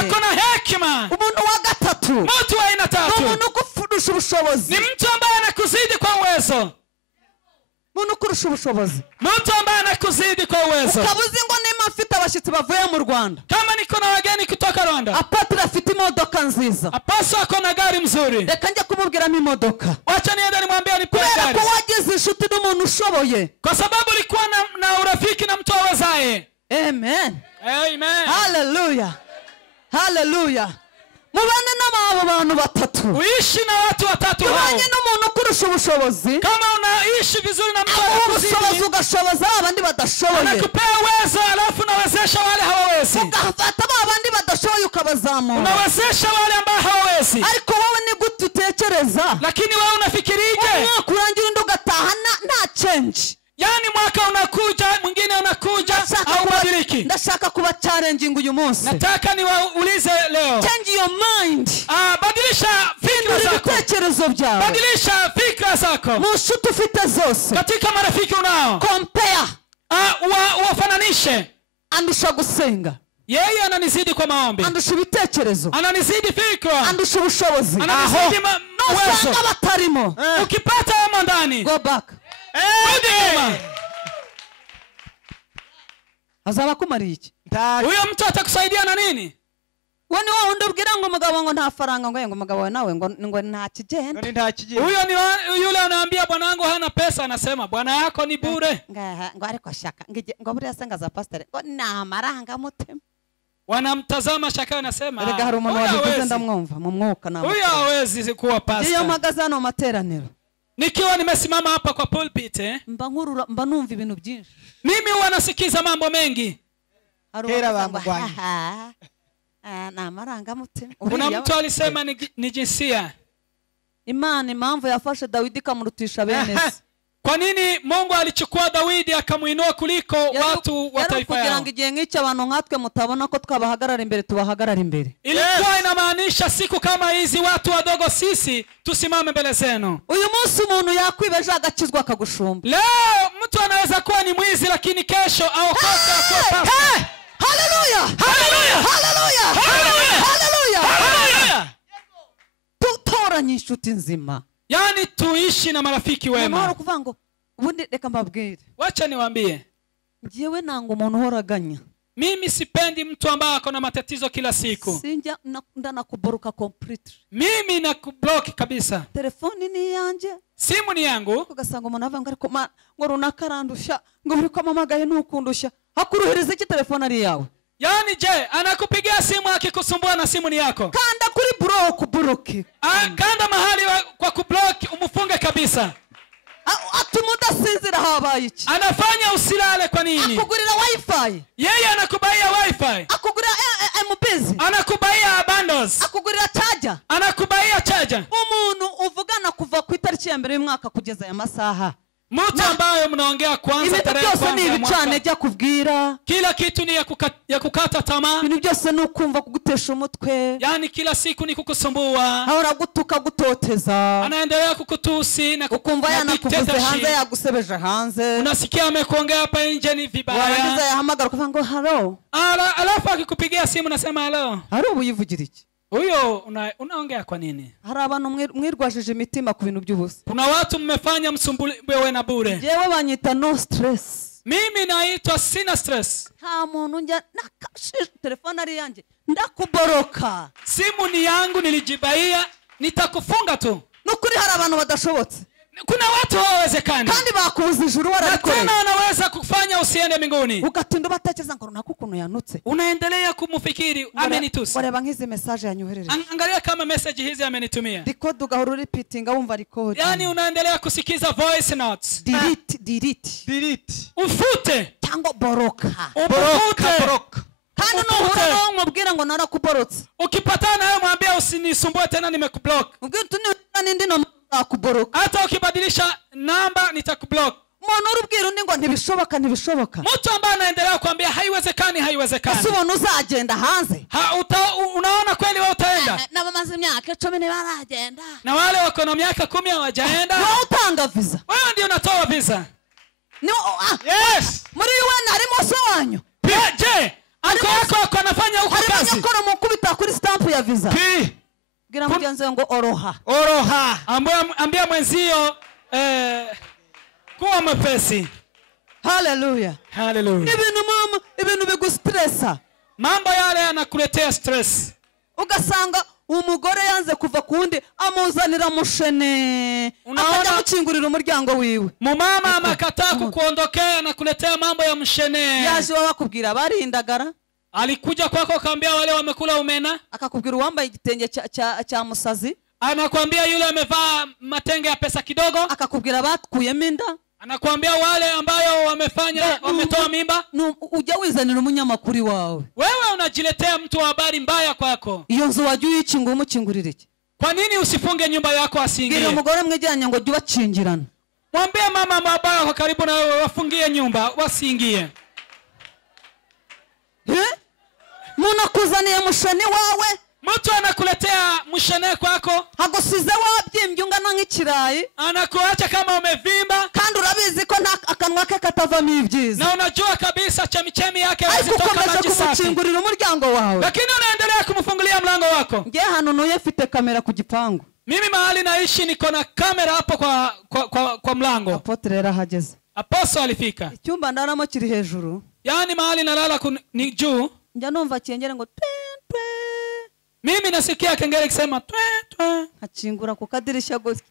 Akona hekima. Umuntu wa gatatu. Mtu wa aina tatu. Umuntu ukurusha ubushobozi, ni mtu ambaye anakuzidi kwa uwezo, umuntu ukurusha ubushobozi, mtu ambaye anakuzidi kwa uwezo. ukaba uzi ngo niba mfite abashyitsi bavuye mu Rwanda, Kama niko na wageni kutoka Rwanda, Apotre afite imodoka nziza, Apostle ako na gari mzuri, reka njye kumubwiramo imodoka, wacha niende nimwambie nipe kubera gari, ko wagize inshuti n'umuntu ushoboye. kwa sababu ulikuwa na urafiki na mtu awezaye. Amen. Amen. Hallelujah. Hallelujah. Mubane n'abo bantu batatu, Uishi na watu watatu hao. ubanye n'umuntu ukurusha ubushobozi, Kama unaishi vizuri na mtu ubushobozi anakuzidi, ugashoboza abandi badashoboye, anakupea uwezo alafu unawezesha wale hawawezi. ugafata abandi badashoboye ukabazamura. Unawezesha wale ambao hawawezi. Ariko wowe ni gute utekereza Lakini wewe unafikirije? umwaka urangira undi ugataha nta change? Yaani mwaka unakuja, mwingine unakuja, haubadiliki. Ndashaka kuba challenging uyu munsi. Nataka niwaulize leo. Change your mind. Badilisha fikra zako. Ibitekerezo byawe Badilisha fikra zako. mu nshuti ufite zose. Katika marafiki unao. Compare. Wafananishe. Andusha gusenga, Yeye ananizidi kwa maombi. andusha ibitekerezo, Ananizidi fikra. andusha ubushobozi. Ananizidi uwezo. Usanga batarimo. Ukipata wamo ndani. Go back. Rudi nyuma. Azaba kumariye iki? Huyo mtu atakusaidia na nini? Wowe ni wa wundi ubwira ngo umugabo ngo nta faranga, ngo umugabo wawe nawe ngo nta kigenda. Huyo ni yule anaambia bwana wangu hana pesa, anasema bwana yako ni bure. Ngo ariko shaka ngo buriya senga za pastor ngo nta maranga mutima. Wanamtazama shaka, anasema Erega hari umuntu wabivuze ndamwumva mu mwuka nawe. huyo hawezi kuwa pastor. Iyo mpagaze hano mu materaniro, Nikiwa nimesimama hapa kwa pulpit, mba numva ibintu byinshi. mimi huwa nasikiza mambo mengi. Kera bamugwanya. Nta maranga mutima. Kuna mtu alisema ni jinsia. Imana impamvu yafashe Dawidi ikamurutisha bene se. Kwa nini Mungu alichukua Dawidi akamuinua kuliko watu wa taifa kugira yao? ngo igihe nk'icyo abantu nkatwe mutabona ko twabahagarara imbere tubahagarara imbere. Ilikuwa inamaanisha siku kama hizi watu wadogo sisi tusimame mbele zenu. Uyu munsi umuntu yakwibeje agakizwa akagushumba. Leo mtu anaweza kuwa ni mwizi lakini kesho aokoke akuwe pastor. Hallelujah! Hallelujah! Hallelujah! Hallelujah! Hallelujah! Hallelujah! Tutoranye inshuti nzima. Yaani tuishi na marafiki wema. Amahoro kuvuga ngo ubundi reka mbabwire. Wacha niwaambie. Ngiyewe nanga umuntu uhoraganya. Mimi sipendi mtu ambaye ako na matatizo kila siku. Sinjya ndanakuboruka completely. Mimi nakublock kabisa. Telefoni ni yanje. Simu ni yangu. Ugasanga umuntu avuga ariko ngo runaka arandusha ngo biri kwamamagaye n'ukundusha. Hakuruhereza iki telefoni ari yawe? Yaani je, anakupigia simu akikusumbua na simu ni yako? Kanda kuri block. Kanda mahali kwa kublock umufunge kabisa. Atuma udasinzira habaye iki? Anafanya usilale kwa nini? Akugurira wifi. Yeye anakubaia wifi. Akugurira M-Pesa. Anakubaia bundles. Akugurira charger. Anakubaia charger. Umuntu uvugana kuva ku itariki ya mbere y'umwaka kugeza aya masaha. Mtu ambaye mnaongea kwanza tarehe kwanza kwanza ni ibicane jya kubwira. Kila kitu ni ya kukata tamaa. Ibintu byose ni ukumva kugutesha umutwe. Yaani kila siku ni kukusumbua. Ahora gutuka gutoteza. Anaendelea kukutusi na ukumva yanakuvuze hanze yagusebeje hanze. Unasikia amekuongea hapa nje ni vibaya. Warangiza yahamagara kuvuga ngo hello. Alafu akikupigia simu nasema hello. Hari ubuyivugira iki? Huyo unaongea kwa nini? Hari abantu mwirwajije imitima ku bintu by'ubusa. Kuna watu mmefanya msumbuliwe na bure. Jewe banyita no stress. Mimi naitwa sina stress. Nta muntu njya nakashije telefone ari yanjye ndakuboroka. Simu ni yangu, nilijibaia, nitakufunga tu. Nukuri hari abantu badashobotse. Kuna watu hawawezekani. Kandi bakubuza ijuru warabikoreye. Na tena wanaweza kufanya usiende mbinguni. Ugatinda batekereza ngo runaka ukuntu yanutse. Unaendelea kumfikiri amenitusi. Wareba nkizi message yanyoherereje. Angalia kama message hizi amenitumia. Record ugahora repeatinga wumva record. Yaani unaendelea kusikiza voice notes. Delete. Ufute. Tango boroka. Boroka. Kandi nuhura nawe umubwira ngo narakuborotse. Ukipatana nawe mwambie usinisumbue tena, nimekublock. Ubwira nindi no nakuboroka. Hata ukibadilisha namba nitakublock. Umuntu urubwira undi ngo ntibishoboka. Mtu ambaye anaendelea kuambia haiwezekani. Ese ubona uzagenda hanze? Unaona kweli wewe utaenda? Na bamaze imyaka 10 baragenda. Na wale wako na miaka 10 hawajaenda. Wewe utanga visa. Wewe ndio unatoa visa. Yes. Muri wewe harimo so wanyu. Je, ako yako anafanya huko kazi? Harimo nyakora mukubita kuri stamp ya visa. bwira mugenzi wawe ngo oroha. oroha. ambia mwenzio kuwa mwepesi. Haleluya. Hallelujah. Ibintu bigustressa. Mambo yale yanakuletea stress. Ugasanga umugore yanze kuva kundi amuzanira mushene. Akajya gukingurira umuryango wiwe. Mumama amakataa kukuondokea na kuletea mambo ya mshene. Yaje wakubwira barindagara. Alikuja kwako akaambia wale wamekula umena. Akakubwira uwambaye igitenge cha musazi. Anakuambia yule amevaa matenge ya pesa kidogo. Akakubwira bakuyemo inda. Anakuambia wale ambayo wametoa mimba. Ujya wizanira umunyamakuri wawe. Wewe unajiletea mtu wa habari mbaya kwako. Iyo nzu wajya uyikinga umukingurira iki? Kwa nini usifunge nyumba yako asingie? Bwira umugore mwegeranye ngo jya ubakingirana. Mwambie mama mabaya kwa karibu na wewe wafungie nyumba wasingie. Munakuzaniye mushene wawe. Mtu anakuletea mshene kwako. Hagusize wabyimbye ungana nk'ikirayi. Anakuacha kama umevimba. Kandi urabizi ko akanwa ke katavamo ibyiza. Na unajua kabisa chemichemi yake hazitoka maji safi. Kukingurira umuryango wawe. Lakini unaendelea kumfungulia mlango wako. Nge hano nuye mfite kamera ku gipangu. Mimi mahali naishi niko na kamera hapo kwa mlango. Apotre yarahageze. Apostle alifika. Icyumba ndaramo kiri hejuru. Yaani mahali nalala ni juu. Njya numva kengere ngo twe. Mimi nasikia kengele kisema twe. Akingura ku kadirisha gose.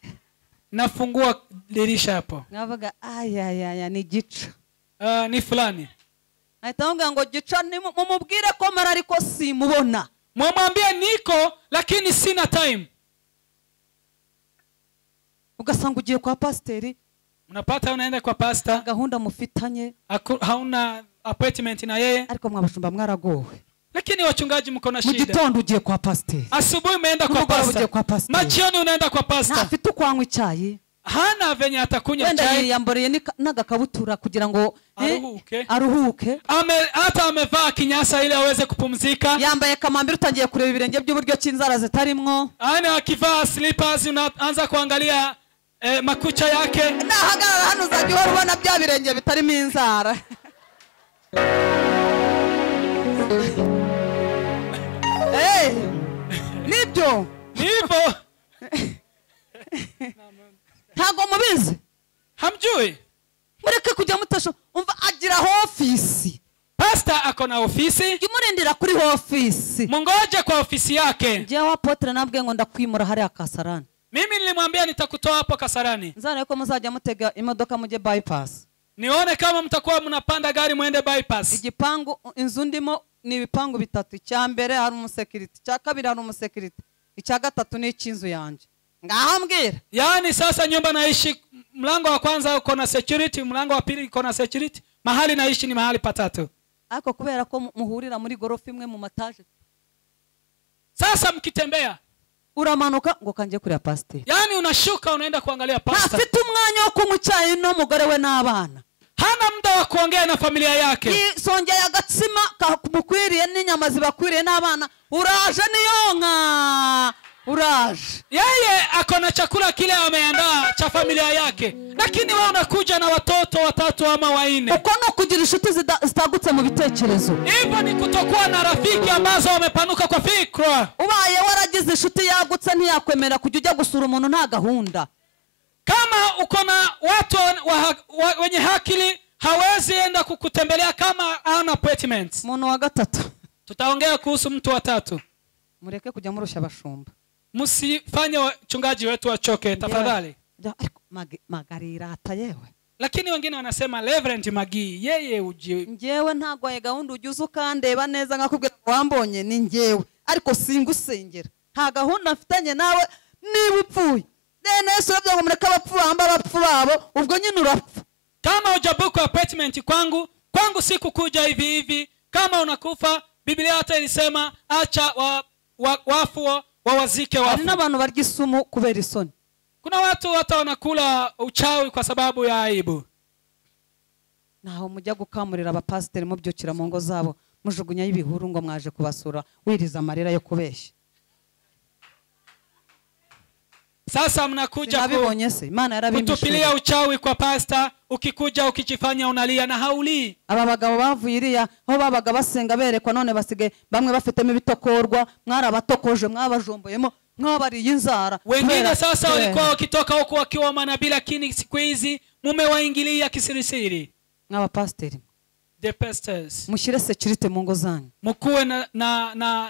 Nafungua dirisha hapo. Ngavuga aya ni gica. Ni fulani. Ahita ngo gica mumubwire ko mara ariko simubona. Mwambie niko lakini sina time. Ugasanga ugiye kwa pasteri. Unapata unaenda kwa pastor. Gahunda mufitanye. Hauna appointment na yeye. Ariko mwabashumba mwaragowe. Lakini wachungaji mko na shida. Mugitondo ugiye kwa pasteri. Asubuhi umeenda kwa pastor. Majioni unaenda kwa pastor. Afite ukwanywa icyayi. Hana venye atakunywa chai. Wenda yiyambariye n'agakabutura kugira ngo aruhuke. Hata amevaa kinyasa ili aweze kupumzika. Yambaye kamambiri utangiye kureba ibirenge by'uburyo cy'inzara zitarimwo. Ana akivaa slippers unaanza kuangalia makucha yake. Nahagarara hano uzajya ubona bya birenge bitarimo inzara. Nibyo. Ntago mubizi. Hamjui? Mureke kujya mutasho umva agira ofisi. Pastor ako na ofisi. Imurindira kuri ofisi. Mungoje kwa ofisi yake. Je wa Apotre nabwe ngo ndakwimura hari akasarani. Mimi nilimwambia nitakutoa hapo Kasarani. Nzana ko muzajya mutega imodoka muje bypass. Nione kama mtakuwa mnapanda gari muende bypass. Igipangu inzu ndimo ni ibipangu bitatu. Cya mbere hari umusekiriti, cya kabiri hari umusekiriti, icya gatatu ni icyinzu yanje. Ngahambwira. Yaani sasa nyumba naishi mlango wa kwanza uko na security, mlango wa pili uko na security, mahali naishi ni mahali patatu. Ako kubera ko muhurira muri gorofa imwe mu mataje. Sasa mkitembea uramanuka ngo kanje kuri pastor. Yaani unashuka unaenda kuangalia pastor. Afite umwanya wo kumucyayi no mugore we n'abana. Hana muda wa kuongea na familia yake. Songeye agatsima kamukwiriye n'inyama zibakwiriye n'abana. Uraje niyonka. Uraje. Yeye akona chakula kile ameandaa cha familia yake. Lakini wewe unakuja na watoto watatu ama wanne. Uko no kugira inshuti zitagutse mu bitekerezo. Hivyo ni kutokuwa na rafiki ambazo wamepanuka kwa fikra. Ubaye waragize inshuti yagutse ntiyakwemera kujya ujya gusura umuntu nta gahunda. Kama uko na watu wenye akili hawezi enda kukutembelea kama hana appointment. Umuntu wa gatatu. Tutaongea kuhusu mtu wa tatu. Mureke kujya murusha abashumba. Msifanye wachungaji wetu wachoke tafadhali. Magarira hata yewe. Lakini wengine wanasema Reverend Magi yeye ngewe ntago ye gahunda ujuze ukandeba neza nkakubwira wambonye ni ngewe ariko singusengera nta gahunda mfitanye nawe niba upfuye Yesu yabyo ngo mureka abapfu bamba abapfu babo ubwo nyine urapfa. Kama hujabuka appointment kwangu siku kuja hivi kama unakufa Biblia hata ilisema acha wafu wawazike wafu. Ni n'abantu barya isumu kubera isoni. Kuna watu hata wanakula uchawi kwa sababu ya aibu. Naho mujya gukamurira abapasiteri mubyukira mu ngo zabo mujugunya y'ibihuru ngo mwaje kubasura wiriza amarira yo kubeshya. Sasa mnakuja kutupilia uchawi kwa pasta, ukikuja ukijifanya unalia na hauli. Aba bagabo bavuye iriya aho babaga basenga berekwa none basige bamwe bafitemo ibitokorwa mwarabatokoje mwabajomboyemo mwabariye inzara Wengine sasa kubera- walikuwa wakitoka huko wakiwa manabii, lakini siku hizi mumewaingilia kisirisiri. mw'abapasiteri The pastors, mushyire security mu ngo zanyu. mkuwe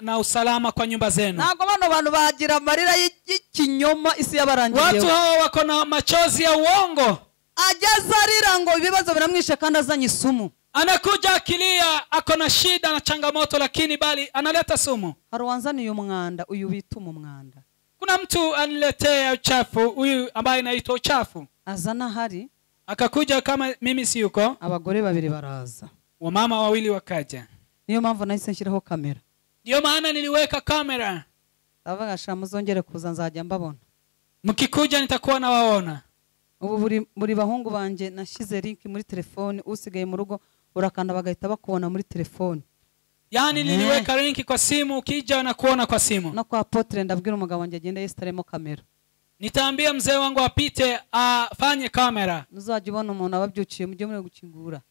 na usalama kwa nyumba zenu. Ntabwo bano bantu bagira amarira y'ikinyoma isi yabarangiye. Watu hao wako na machozi ya uongo. Ageze arira ngo ibibazo biramwishe kandi azanye isumu. Anakuja akilia ako na shida na changamoto, lakini bali analeta sumu. Hari uwanzaniye umwanda, uyu bituma umwanda. Kuna mtu aniletea uchafu, huyu ambaye anaitwa uchafu. Azana hari Akakuja kama mimi si yuko, abagore babiri baraza. wamama wawili wakaja. Niyo mpamvu nahise nshyiraho kamera. Ndio maana niliweka kamera. Abaga sha muzongere kuza nzajya mbabona. Mkikuja nitakuwa nawaona. Ubu buri bahungu banje nashize link muri telefone, usigaye mu rugo urakanda bagahita bakubona muri telefone. Yani niliweka linki kwa simu, ukija na kuona kwa simu. No kwa Apotre ndabwira umugabo wanjye agenda yestaremo kamera. Nitaambia mzee wangu apite afanye kamera. Nuzajya ubona umuntu ababyuciye mujye muri gukingura.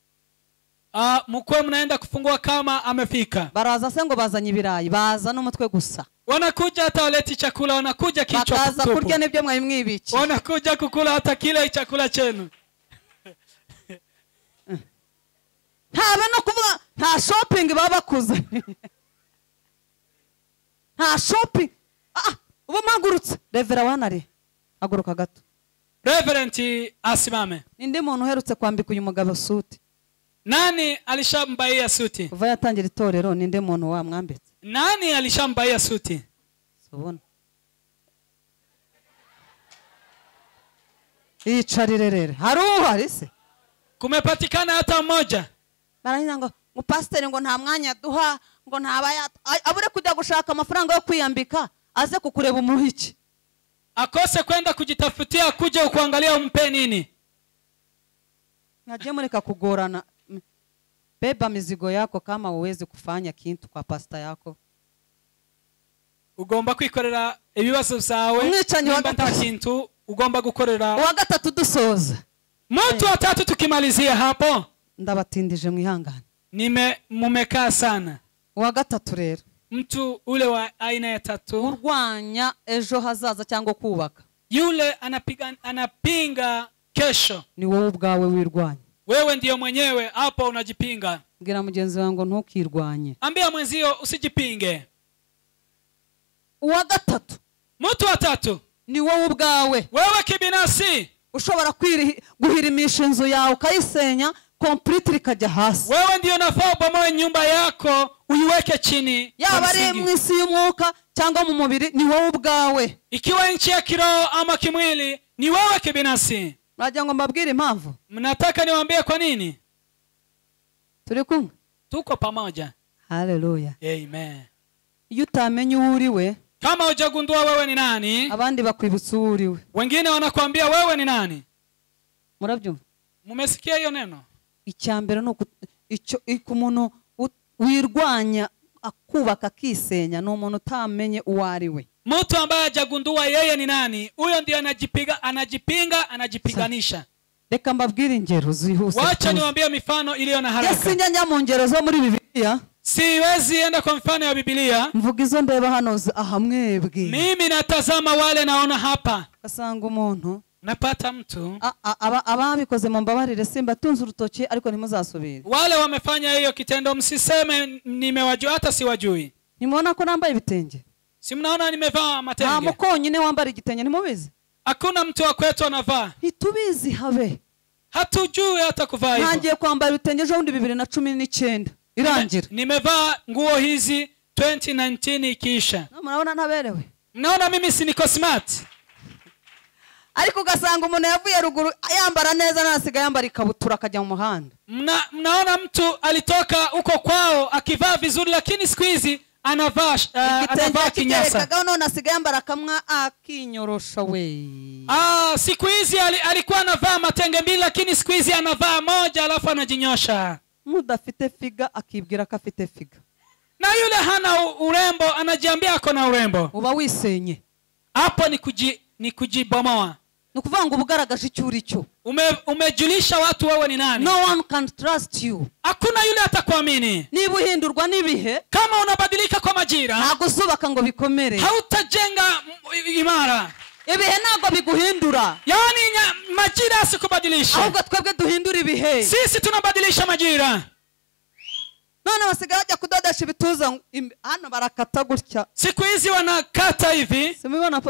Mkwe mnaenda kufungua kama amefika. Baraza se ngo bazanye ibirayi, baza n'umutwe gusa. Wanakuja hata waleti chakula, wanakuja kichwa Bakaza tupu. kurya nibyo mwayimwibici. Wanakuja kukula hata kile chakula chenu. Habe no kuvuga nta shopping baba bakuze. Nta shopping. Ubu mpagurutse. Revera wanare. Haguruka gato. Reverend asimame. Ninde muntu uherutse kwambika uyu mugabo suti? Nani alishambaia suti? Kuva yatangira itorero ninde muntu wamwambitse? Nani alishambaia suti? Sobona. Icarire rere. Hari se? Kumepatikana hata mmoja. Baranyina ngo pastor ngo nta mwanya duha ngo ntaba abure kujya gushaka amafaranga yo kwiyambika aze kukureba umuhiki. Akose kwenda kujitafutia kuja kuangalia umpe nini. Ngaje mureka kugorana. Beba mizigo yako kama uwezi kufanya kintu kwa pasta yako. Ugomba kwikorera ibibazo byawe. Umwicanyi wa nta kintu ugomba gukorera. Wa gatatu dusoza. Mtu wa tatu tukimalizia hapo. Ndabatindije mwihangane. Mumekaa sana. Wa gatatu rero. Mtu ule wa aina ya tatu. Urwanya ejo hazaza cyangwa kubaka. Yule anapinga kesho. Ni wowe ubwawe wirwanya. Wewe ndiyo mwenyewe hapo unajipinga. Ngira mugenzi wangu ntukirwanye. Ambia mwenzio usijipinge. Wa gatatu. Mtu wa tatu. Ni wowe ubwawe. Wewe kibinafsi. Ushobora guhirimisha inzu yawe ukayisenya completely kajya hasi. Wewe ndiyo nafaa ubomoe nyumba yako uiweke chini. Yaba ari mu isi y'umwuka cyangwa mu mubiri ni wowe ubwawe. Ikiwa nchi ya kiroho ama kimwili ni wewe kibinafsi. Mwagira ngo mbabwire impamvu. Mnataka niwaambie kwa nini? Turi kumwe. Tuko pamoja. Hallelujah. Amen. Iyo utamenye uriwe, kama hujagundua wewe ni nani, abandi bakwibutsa uriwe. Wengine wanakuambia wewe ni nani. Murabyumva? Mumesikia hiyo neno? Icyambere no icyo ikumuntu wirwanya akubaka kisenya no umuntu utamenye uwariwe. Mtu ambaye hajagundua yeye ni nani, huyo ndiye anajipiganisha. Reka mbabwire ingero zihuse. Wacha niwaambie mifano iliyo na haraka. Yasinja njya mu ngero zo muri Bibiliya. Siwezi enda kwa mfano ya Biblia. Mvuga izo ndeba hano ahamwebwe. Mimi natazama wale naona hapa. Kasanga umuntu napata mtu ababikoze mu mbabarire simba tunze urutoki ariko ntimuzasubire. Wale wamefanya hiyo kitendo msiseme nimewajua, hata siwajui. Nimeona ko nambaye ibitenge. Si mnaona nimevaa matenge? Nta mukonyine wambara igitenge nimubizi. Hakuna mtu wa kwetu anavaa. Ntitubizi habe. Hatujui hata kuvaa hivyo. Nangiye kwambara ibitenge jo 2019 irangira. Nimevaa nguo hizi 2019 ikiisha. Mnaona naberewe. Mnaona mimi si niko smart. Ariko ugasanga umuntu yavuye ruguru yambara neza nasiga yambara ikabutura akajya mu muhanda. Mnaona mtu alitoka huko kwao akivaa vizuri, lakini siku hizi anavaa kinyasa. None asiga yambara kamwa akinyorosha we. Siku hizi alikuwa anavaa matenge mbili, lakini siku hizi anavaa moja alafu anajinyosha. Mudafite figa akibwira ko afite figa. Na yule hana urembo anajiambia ako na urembo. Uba wisenye. Hapo ni kujibomoa. ni ukuvuga ngo ubugaragaje icyo uri cyo. Umejulisha watu wewe ni nani. No one can trust you. Hakuna yule atakuamini. Niba uhindurwa n'ibihe, Kama unabadilika kwa majira, ntabwo uzubaka ngo bikomere. hautajenga imara. Ibihe ntabwo biguhindura. Yani majira asikubadilisha. Ahubwo twebwe duhindura ibihe. Sisi tunabadilisha majira. None basigaye bajya kudodesha ibituza hano barakata gutya. Siku hizi wanakata hivi. Simubona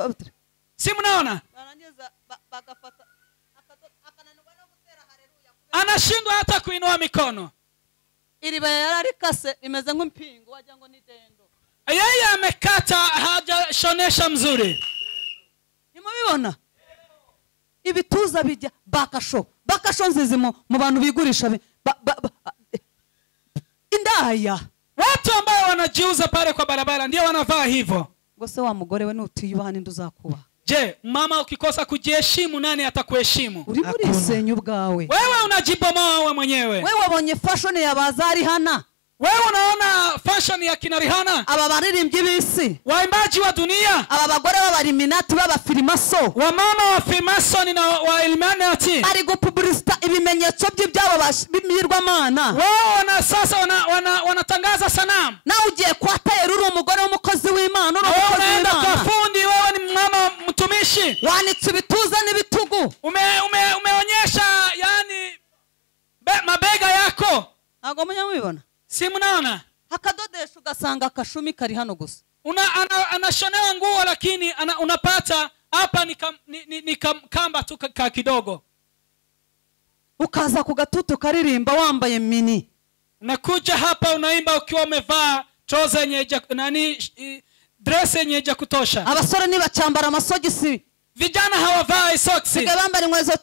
Si mnaona? barangiza bagafata akananirwa no gutera haleluya. Anashindwa hata kuinua mikono. Iriba yararikase imeze nk'impingo wagira ngo ni dendo. Yeye amekata hajashonesha mzuri. Nimubibona? Ibituza bijya bakasho nzizi mu bantu bigurisha indaya. Watu ambao wanajiuza pale kwa barabara ndio wanavaa hivyo. Ngo se wa mugore we nutiyubaha ninde uzakuba? Je, mama ukikosa kujiheshimu nani atakuheshimu? Uri muri isenyu bwawe. Wewe unajibomoa wewe mwenyewe. Wewe wabonye fashion ya bazari hana. Wewe unaona fashion ya kina Rihanna? Aba baririmbyi b'isi. Waimbaji wa dunia? Aba bagore b'abariminati b'abafilimaso. Wa mama wa Freemason na wa Illuminati? Ari gupublicita ibimenyetso by'ibyabo bimirwamana. Wao sasa wanatangaza sanamu. Na ugiye kwa tayeri uri umugore w'umukozi w'Imana, uri umukozi w'Imana. Unaenda kwa fundi, wewe ni mama mtumishi. Wanitse ibituza n'ibitugu. Umeonyesha yani mabega yako. Ntago munyamubibona? Si mnaona? Akadodesha ugasanga akashumi kari hano gusa. Anashonewa nguo lakini unapata hapa ni kamba tu kidogo. Ukaza ku gatutu karirimba wambaye mini. Unakuja hapa unaimba ukiwa umevaa trouser yenye dress yenye kutosha. Abasore niba cyambara amasogisi. Vijana hawavai soksi. Siga bambara inkweto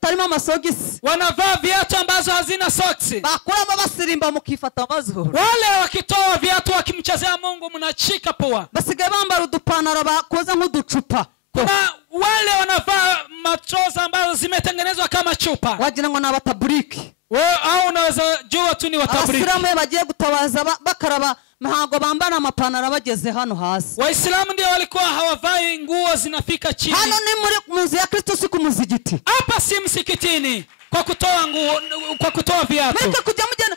tarimo amasogisi. Wanavaa viatu ambazo hazina soksi. Bakuramo basirimba mukifata amazuru. Wale wakitoa viatu wakimchezea Mungu mnachika pua. Basigaye bambara udupanaro bakoza nk'uducupa. Kuna wale wanavaa matroza ambazo zimetengenezwa kama chupa. Wagira ngo n'abataburiki. Wewe au unaweza jua tu ni wataburiki. Abasiramu bagiye gutabaza bakaraba ntago bambana amapanaro bageze hano hasi. Waislamu ndio walikuwa hawavai nguo zinafika chini. Hano ni muri muzi ya Kristo si ku muzigiti. Hapa si msikitini kwa kutoa nguo, kwa kutoa viatu. Mweke kujya mujyana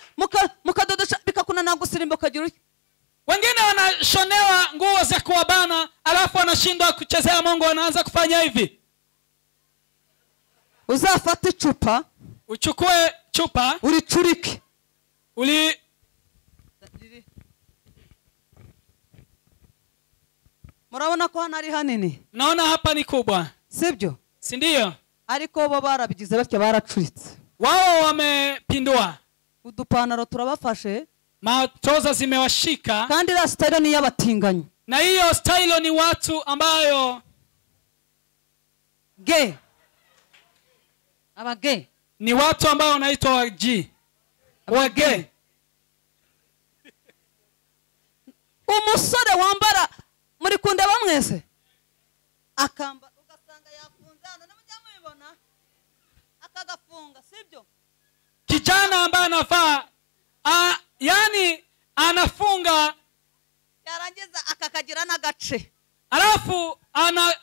mukadodosha bikakuna nagusirimba kagira. Wengine wanashonewa nguo za kuwabana alafu wanashindwa kuchezea Mungu, wanaanza kufanya hivi. Uzafata icupa, uchukue chupa, ulicurike. Murabona ko hano ari hanini? Naona hapa ni kubwa. Sibyo? Si ndio? Ariko bo barabigize batya baracuritse. Wao wamepindua. Udupanaro turabafashe. Matroza zimewashika. Kandi la style ni y'abatinganyi. Na hiyo style ni watu ambayo gay. Aba gay. Ni watu ambao wanaitwa wa gay. Umusore wambara muri kunde bamwese akamba ugasanga yafunzana namujyamubibona akagafunga, sibyo? Kijana ambaye anafaa yani anafunga yarangiza akakagira n'agace, alafu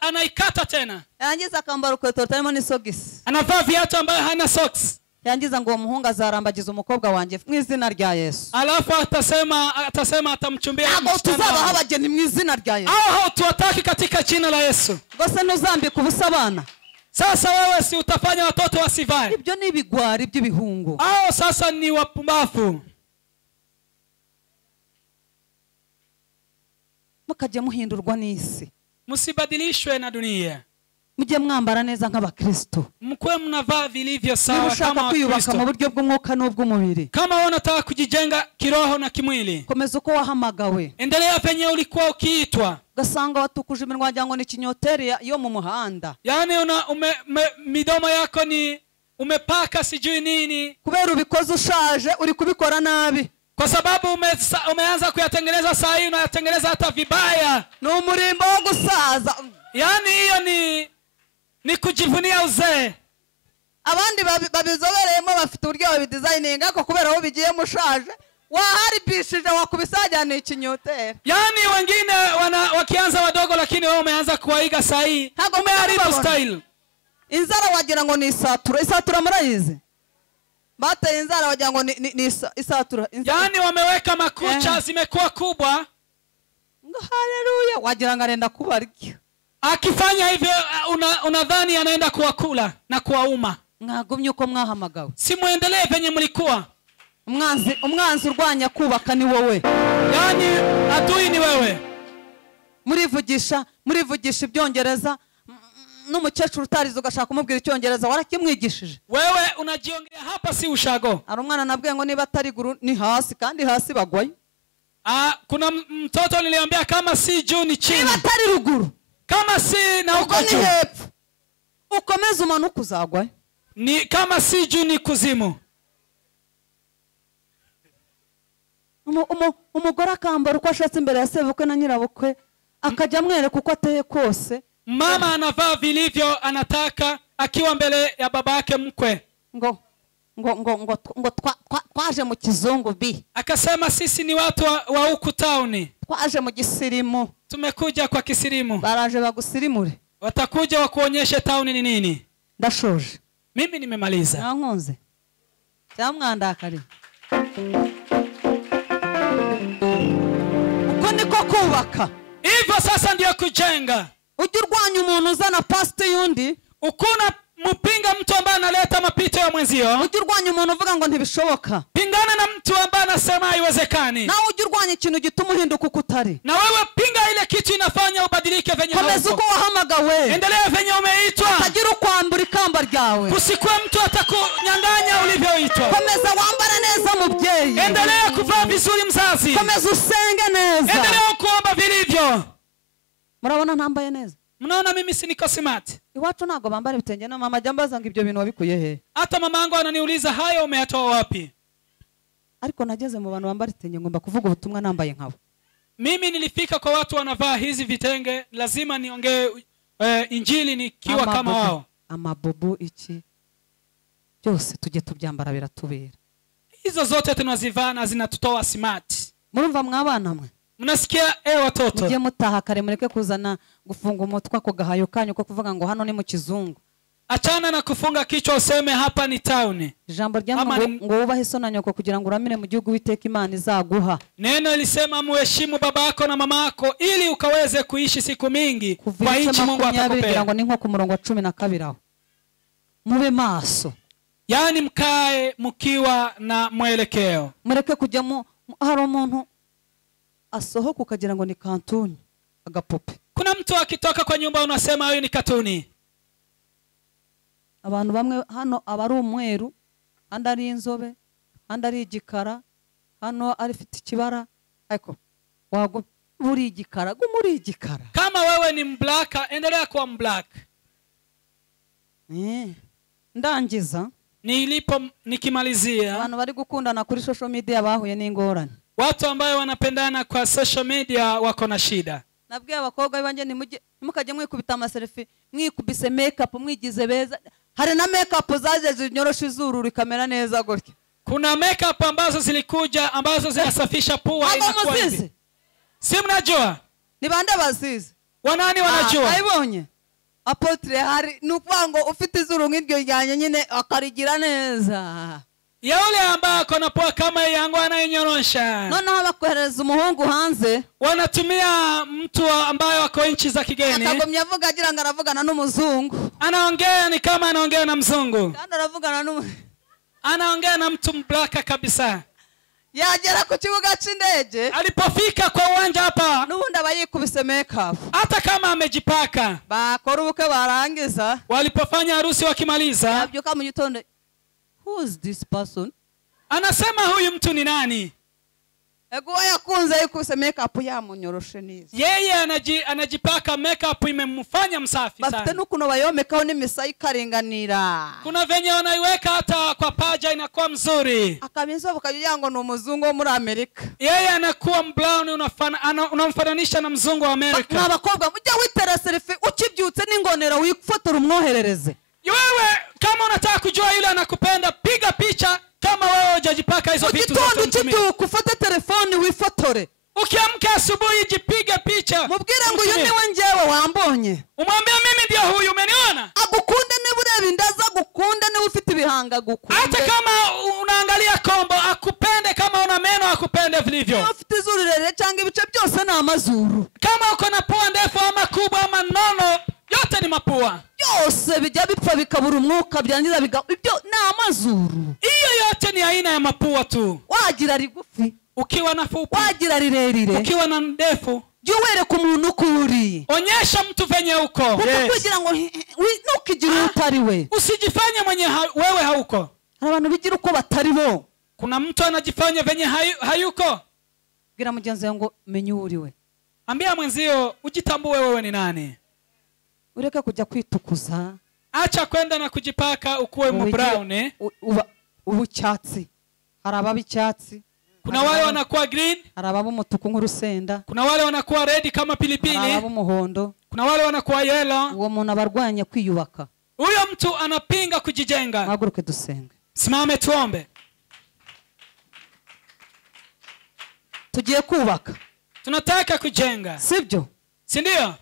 anaikata tena, yarangiza akambara ukweto rutarimo n'isogisi, anavaa viatu ambaye hana socks, yangiza ngo umuhungu azarambagiza umukobwa wanjye mu izina rya Yesu, alafu atasema atamchumbia ntabwo tuzabaho abageni mu izina rya Yesu, au tuwataki katika jina la Yesu. Gose ntuzambika ubusa abana. Sasa wewe si utafanya watoto wasivae? Ibyo ni ibigwari by'ibihungu. Au sasa ni wapumbafu. Mukajya muhindurwa n'isi, musibadilishwe na dunia, mujye mwambara neza nk'abakristo, mkwe mnavaa vilivyo sawa kama Wakristo, mu buryo bw'umwuka n'ubw'umubiri. Kama unataka kujijenga kiroho na kimwili, komeza uko wahamagawe, endelea penye ulikuwa ukiitwa. Gasanga watukuje iminwa wagira ngo ni kinyoteri yo mu muhanda, yani midomo yako ni umepaka sijui nini, kubera ubikoze ushaje uri kubikora nabi, kwa sababu umeanza kuyatengeneza saa hii unayatengeneza hata vibaya. Ni umurimbo wo gusaza. Yani hiyo ni kujivunia uzee. Abandi babizobereyemo bafite uburyo babidesigninga ko kubera aho bigiye mushaje waharibishije wakubisajyana ikinyoteri. Yani wengine wakianza wadogo, lakini wewe umeanza kuwaiga saa hii, umeharibu style. inzara wagira ngo ni isatura. Isatura murayizi? Bateye inzara wagira ngo ni isatura. Yani wameweka makucha zimekuwa kubwa. Haleluya, wagira ngo arenda kubarya. Akifanya hivyo unadhani anaenda kuwakula na kuwauma. Mwagumye uko mwahamagawe. Si muendelee venye mlikuwa. Umwanzi urwanya kubaka ni wowe. Yani adui ni wewe. Murivugisha ibyongereza n'umukecuru utarize ugashaka kumubwira icyongereza warakimwigishije. Wewe unajiongea hapa si ushago. Ari umwana nabwiye ngo niba atari guru ni hasi kandi hasi bagwayo. Kuna mtoto niliambia kama si juu ni chini. Niba atari ruguru. Kama si na uko juu. Ukomeza umanuka uzagwayo. Ni kama si juu ni kuzimu. Umugore akambara uko ashatse imbere ya sebukwe na nyirabukwe akajya amwereka uko ateye kose. Mama anavaa vilivyo anataka akiwa mbele ya babake mkwe. Ngo twaje mu kizungu bi. Akasema sisi ni watu wa huku tauni. Twaje mu gisirimu. Tumekuja kwa kisirimu. Baraje bagusirimure. Watakuja wakuonyeshe tauni ni nini. Ndashoje. Mimi nimemaliza. Nankunze. Cyamwandakari. Uko niko kubaka. Hivyo sasa ndio kujenga. Ujye urwanya umuntu uzana past yundi. Ukuna mpinga mtu ambaye analeta mapito ya mwenzio. Ujye urwanya umuntu uvuga ngo ntibishoboka. Pingana na mtu ambaye anasema haiwezekani. Na ujye urwanya ikintu gituma uhinduka uko utari. Na wewe pinga ile kitu inafanya ubadilike venye hauko. Komeza uko wahamagawe. Endelea venye umeitwa. Utagira ukwambura ikamba ryawe. Kusikwe mtu atakunyang'anya ulivyoitwa. Komeza wambara neza mubyeyi. Endelea kuvaa vizuri mzazi. Komeza usenge neza. Endelea kuomba vilivyo. Murabona ntambaye neza? Mnaona mimi si niko smart. Iwacu nago bambara ibitenge na mama jambaza ngo ibyo bintu wabikuye he? Hata mama yangu ananiuliza hayo umeyatoa wapi? Ariko nageze mu bantu bambara ibitenge ngomba kuvuga ubutumwa nambaye nkabo. Mimi nilifika kwa watu wanavaa hizi vitenge, lazima niongee injili nikiwa kama wao. Amabobo iki byose tujye tubyambara biratubera. Hizo zote tunazivaa na zinatutoa smart. Murumva mwabana mwe? Mnasikia watoto? Mujye mutaha kare mureke kuzana gufunga umutwe ko gahayo kanyu ko kuvuga ngo hano ni mu kizungu. Achana na kufunga kichwa useme hapa ni town. Jambo ryamwe ngo ubahe so na nyoko kugira ngo uramire mu gihugu witeka Imana izaguha. Neno ilisema muheshimu baba yako na mama yako ili ukaweze kuishi siku mingi kwa nchi Mungu atakupea. Ngo ni nko ku murongo wa 12 aho. Mube maso. Yani mkae mkiwa na mwelekeo. Mureke kujya mu hari umuntu asohoka ukagira ngo ni kantuni agapupe. Kuna mtu akitoka kwa nyumba unasema huyu ni katuni. Abantu bamwe hano abari umweru, andi ari inzobe, andi ari igikara, hano ari fite ikibara, ariko wago buri igikara, gumuri igikara. Kama wewe ni mblack, endelea kuwa mblack. Ndangiza nikimalizia. Abantu bari gukundana kuri social media bahuye n'ingorane. Watu ambao wanapendana kwa social media wako na shida. Nabwiye abakobwa banje nimukajye mwikubita amaselfie, mwikubise makeup, mwigize beza. Hari na makeup zaje zinyorosha izuru rikamera neza gutya. Kuna makeup ambazo zilikuja ambazo zinasafisha pua inakuwa hivi. Si mnajua? Ni bande bazizi. Wanani wanajua? Aibonye. Apotre hari nukuvango ufite izuru ngiryo ryanye nyine akarigira neza. Yule ambaye akona pua kama yangu anayonyorosha. None abakohereza umuhungu hanze. Wanatumia mtu ambaye wako nchi za kigeni. Akagomya avuga agira ngo aravugana n'umuzungu. Anaongea ni kama anaongea na mzungu. Kandi aravugana anaongea na mtu mblaka kabisa. Yagera ku kibuga cy'indege. Alipofika kwa uwanja hapa. Nubundi abayikubise makeup. Hata kama amejipaka. Bakora ubuke barangiza. Walipofanya harusi wakimaliza. Yabyuka mu gitondo. Who is this person? Anasema huyu mtu ni nani? Ego yakunze yikubise makeup yamunyoroshe neza. Yeye anajipaka makeup imemfanya msafi sana. Bafite nukuno bayomekaho n'imisaya ikaringanira. Kuna venye wanaiweka hata kwa paja inakuwa mzuri. Akabizo bukagira ngo ni umuzungu wo muri Amerika. Yeye anakuwa brown unamfananisha na mzungu wa Amerika. N'abakobwa mujya witera selfie ukibyutse n'ingonera wifotora umwoherereze. Wewe kama unataka kujua yule anakupenda piga picha kama wewe hujajipaka hizo vitu zote. Ukitondo ufate telefone wifotore. Ukiamka asubuhi jipige picha. Mubwire ngo uyu ni we njyewe wambonye. Umwambie mimi ndio huyu umeniona. Agukunde akanga hata gukunde kama unaangalia kombo akupende, kama una meno akupende vilivyo. afite izuru rirerire cyangwa ibice byose ni amazuru Kama uko na pua ndefu ama kubwa ama nono, yote ni mapua. byose bijya bipfa bikabura umwuka byangiza ibyo ni amazuru. Hiyo yote ni aina ya mapua tu. Wagira rigufi, Ukiwa na fupi, wagira rirerire, ukiwa na ndefu, jya uwereka umuntu uko uri. onyesha mtu venye uko. Kuko kugira ngo ntukigire utari we. Usijifanye mwenye wewe hauko. Hari abantu bigira uko batari bo. Kuna mtu anajifanya venye hayuko. Gira mugenzi wawe ngo menye uri we. Ambia mwenzio ujitambue wewe ni nani. Ureke kujya kwitukuza. Acha kwenda na kujipaka ukuwe mu brown. Ubu cyatsi. Hari ababa icyatsi. Kuna wale wanakuwa green. Hari ababa umutuku nk'urusenda. Kuna wale wanakuwa red kama pilipili. Hari ababa umuhondo. Kuna wale wanakuwa yellow. Uwo muntu abarwanya kwiyubaka. Huyo mtu anapinga kujijenga. Haguruke dusenge. Simame tuombe. Tugiye kubaka. Tunataka kujenga. Sibyo? Si ndio?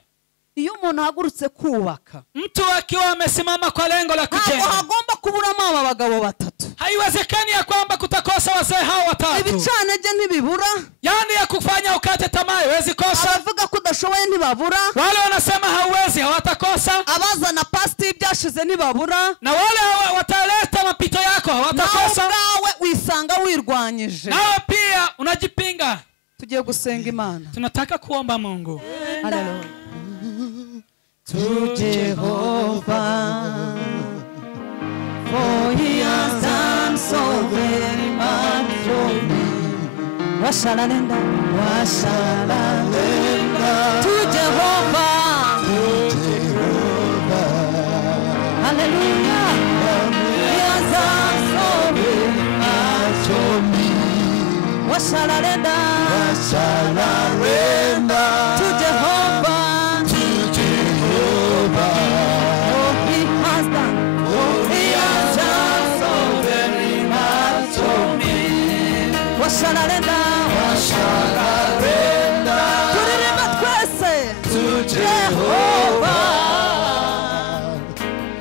Iyo umuntu ahagurutse kubaka, mtu akiwa amesimama kwa lengo la kujenga, hagomba kuburamo aba bagabo batatu. haiwezekani ya kwamba kutakosa wazee hao watatu. Ibicanege ntibibura. Yani ya kufanya ukate tamaa haiwezi kosa. Abavuga ko udashoboye ntibabura. Wale wanasema hauwezi hawatakosa. Abazana pasti ibyashize ntibabura. Na wale wataleta mapito yako hawatakosa. Nawe wisanga wirwanyije. Nawe pia unajipinga. Tugiye gusenga Imana. Tunataka kuomba Mungu. Haleluya. To Jehovah, for he has done so very much for me. Washalalenda, washalalenda. To Jehovah, hallelujah. He has done so very much for me. Washalalenda, washalalenda. To Jehovah. Washalalenda, washalalenda. Turirimba twese to Jehovah,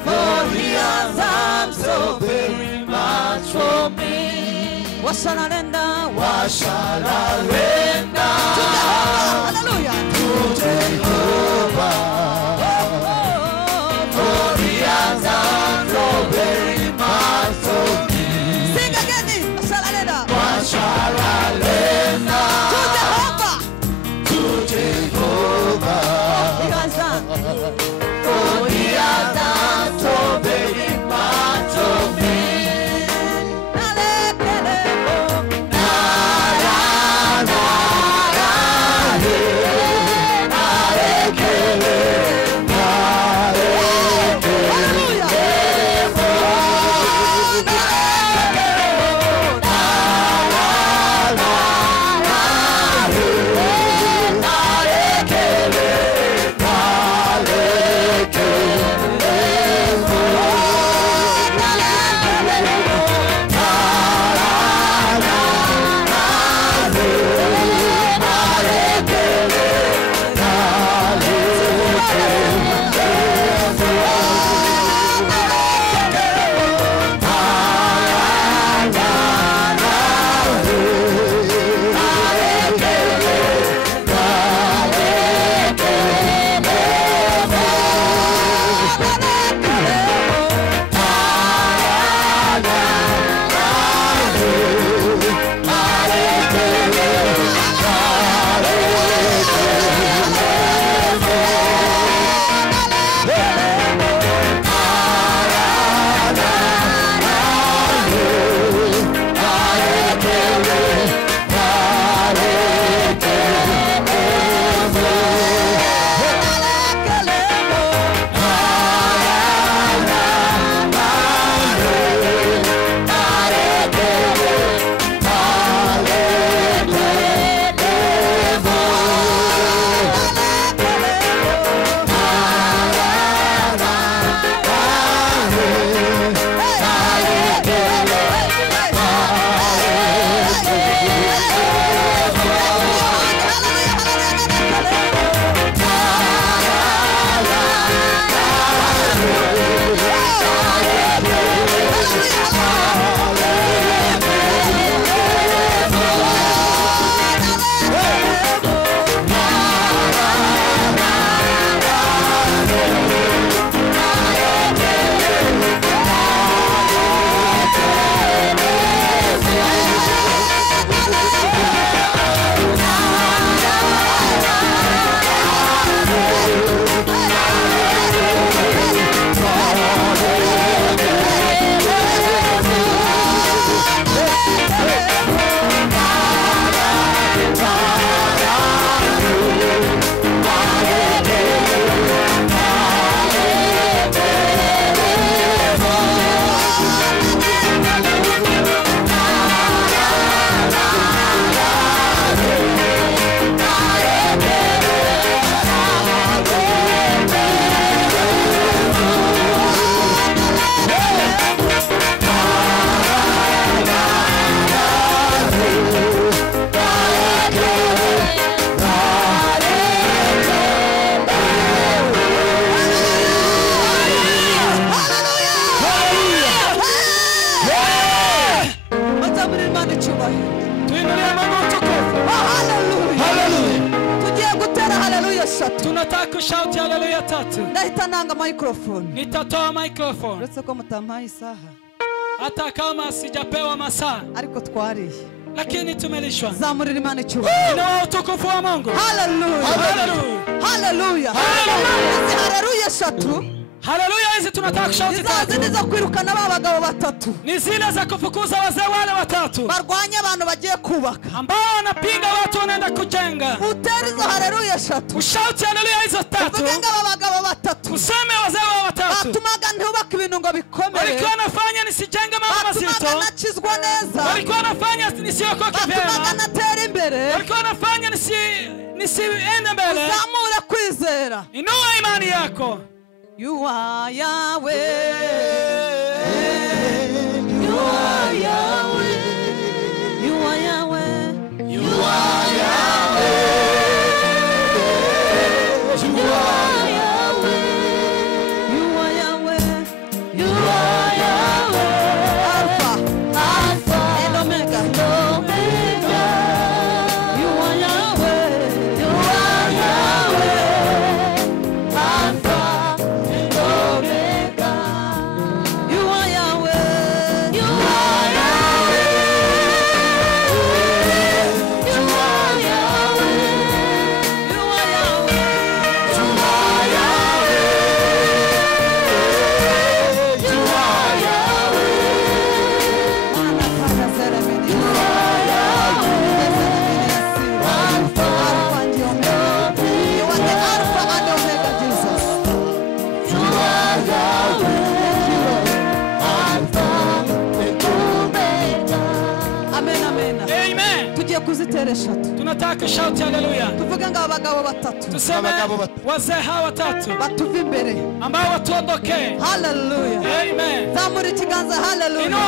for he has done so very much for me. Washalalenda, washalalenda. To Jehovah, hallelujah. To Jehovah, for he has done so very much for me. Sing again, washalalenda. Washalalenda. To Jehovah. To Jehovah. He has done. For he has done so very much for me. tunataka shout haleluya 3. ndahita nanga microphone. Nitatoa microphone uretse ko mutampaye isaha hata kama sijapewa masaa, ariko twariye, lakini tumelishwa. zamurira Imana icyubahiro. Ina utukufu wa Mungu. Hallelujah, Hallelujah, hallelujah, hallelujah. Haleluya 3 haleluya hizi tunataka shout 3. niza kwirukana babagabo 3 ni zile za kufukuza wazee wale 3 barwanya abantu bagiye kubaka, ambao wanapinga watu wanaenda kujenga. uterizo haleluya 3 Ushauti haleluya hizo 3. uvugenga babagabo 3 Useme wazee wa 3 batumaga ntubaka ibintu ngo bikomere, walikuwa wanafanya nisijenge mambo batumaga mazito, nakizwa neza, walikuwa wanafanya nisiokoke batumaga vyema, natera imbere, walikuwa wanafanya nisiende mbele. zamura kwizera. Inua imani yako. You are Yahweh, you are Yahweh, you are Yahweh, You are Yahweh, you are Yahweh, you are Yahweh, you are Yahweh, Alpha and Omega, you are Yahweh, you are Yahweh, Alpha and Omega, you are Yahweh, you are Yahweh, you are Yahweh, you are Yahweh, you are Yahweh, you are Yahweh, Manakana Zeramini, you are Yahweh, Alpha and Omega, you are the Alpha and Omega, Jesus. You are Yahweh, Alpha and Omega. Amen, amen. amen. Tugiye kuzitera 3 Tunataka shout haleluya. tuvuge ngo abagabo 3 Tuseme Abagabo 3. wazee hawa 3 batuva imbere. ambao watuondokee. Haleluya, Amen. zamura ikiganza. Inua Haleluya, mkono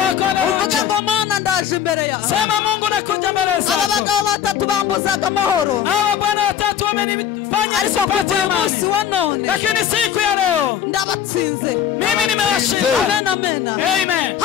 wako uvuge haleluya. ngo Mana ndaje imbere yawe. Sema Mungu nakuja mbele Aba zako. bagabo 3 bambuzaga amahoro, Hawa bwana 3 wamenifanya ariko nisipate kuva uyu munsi amani, wa none lakini siku ya leo ndabatsinze. mimi nimewashinda. Amen, amen. Amen.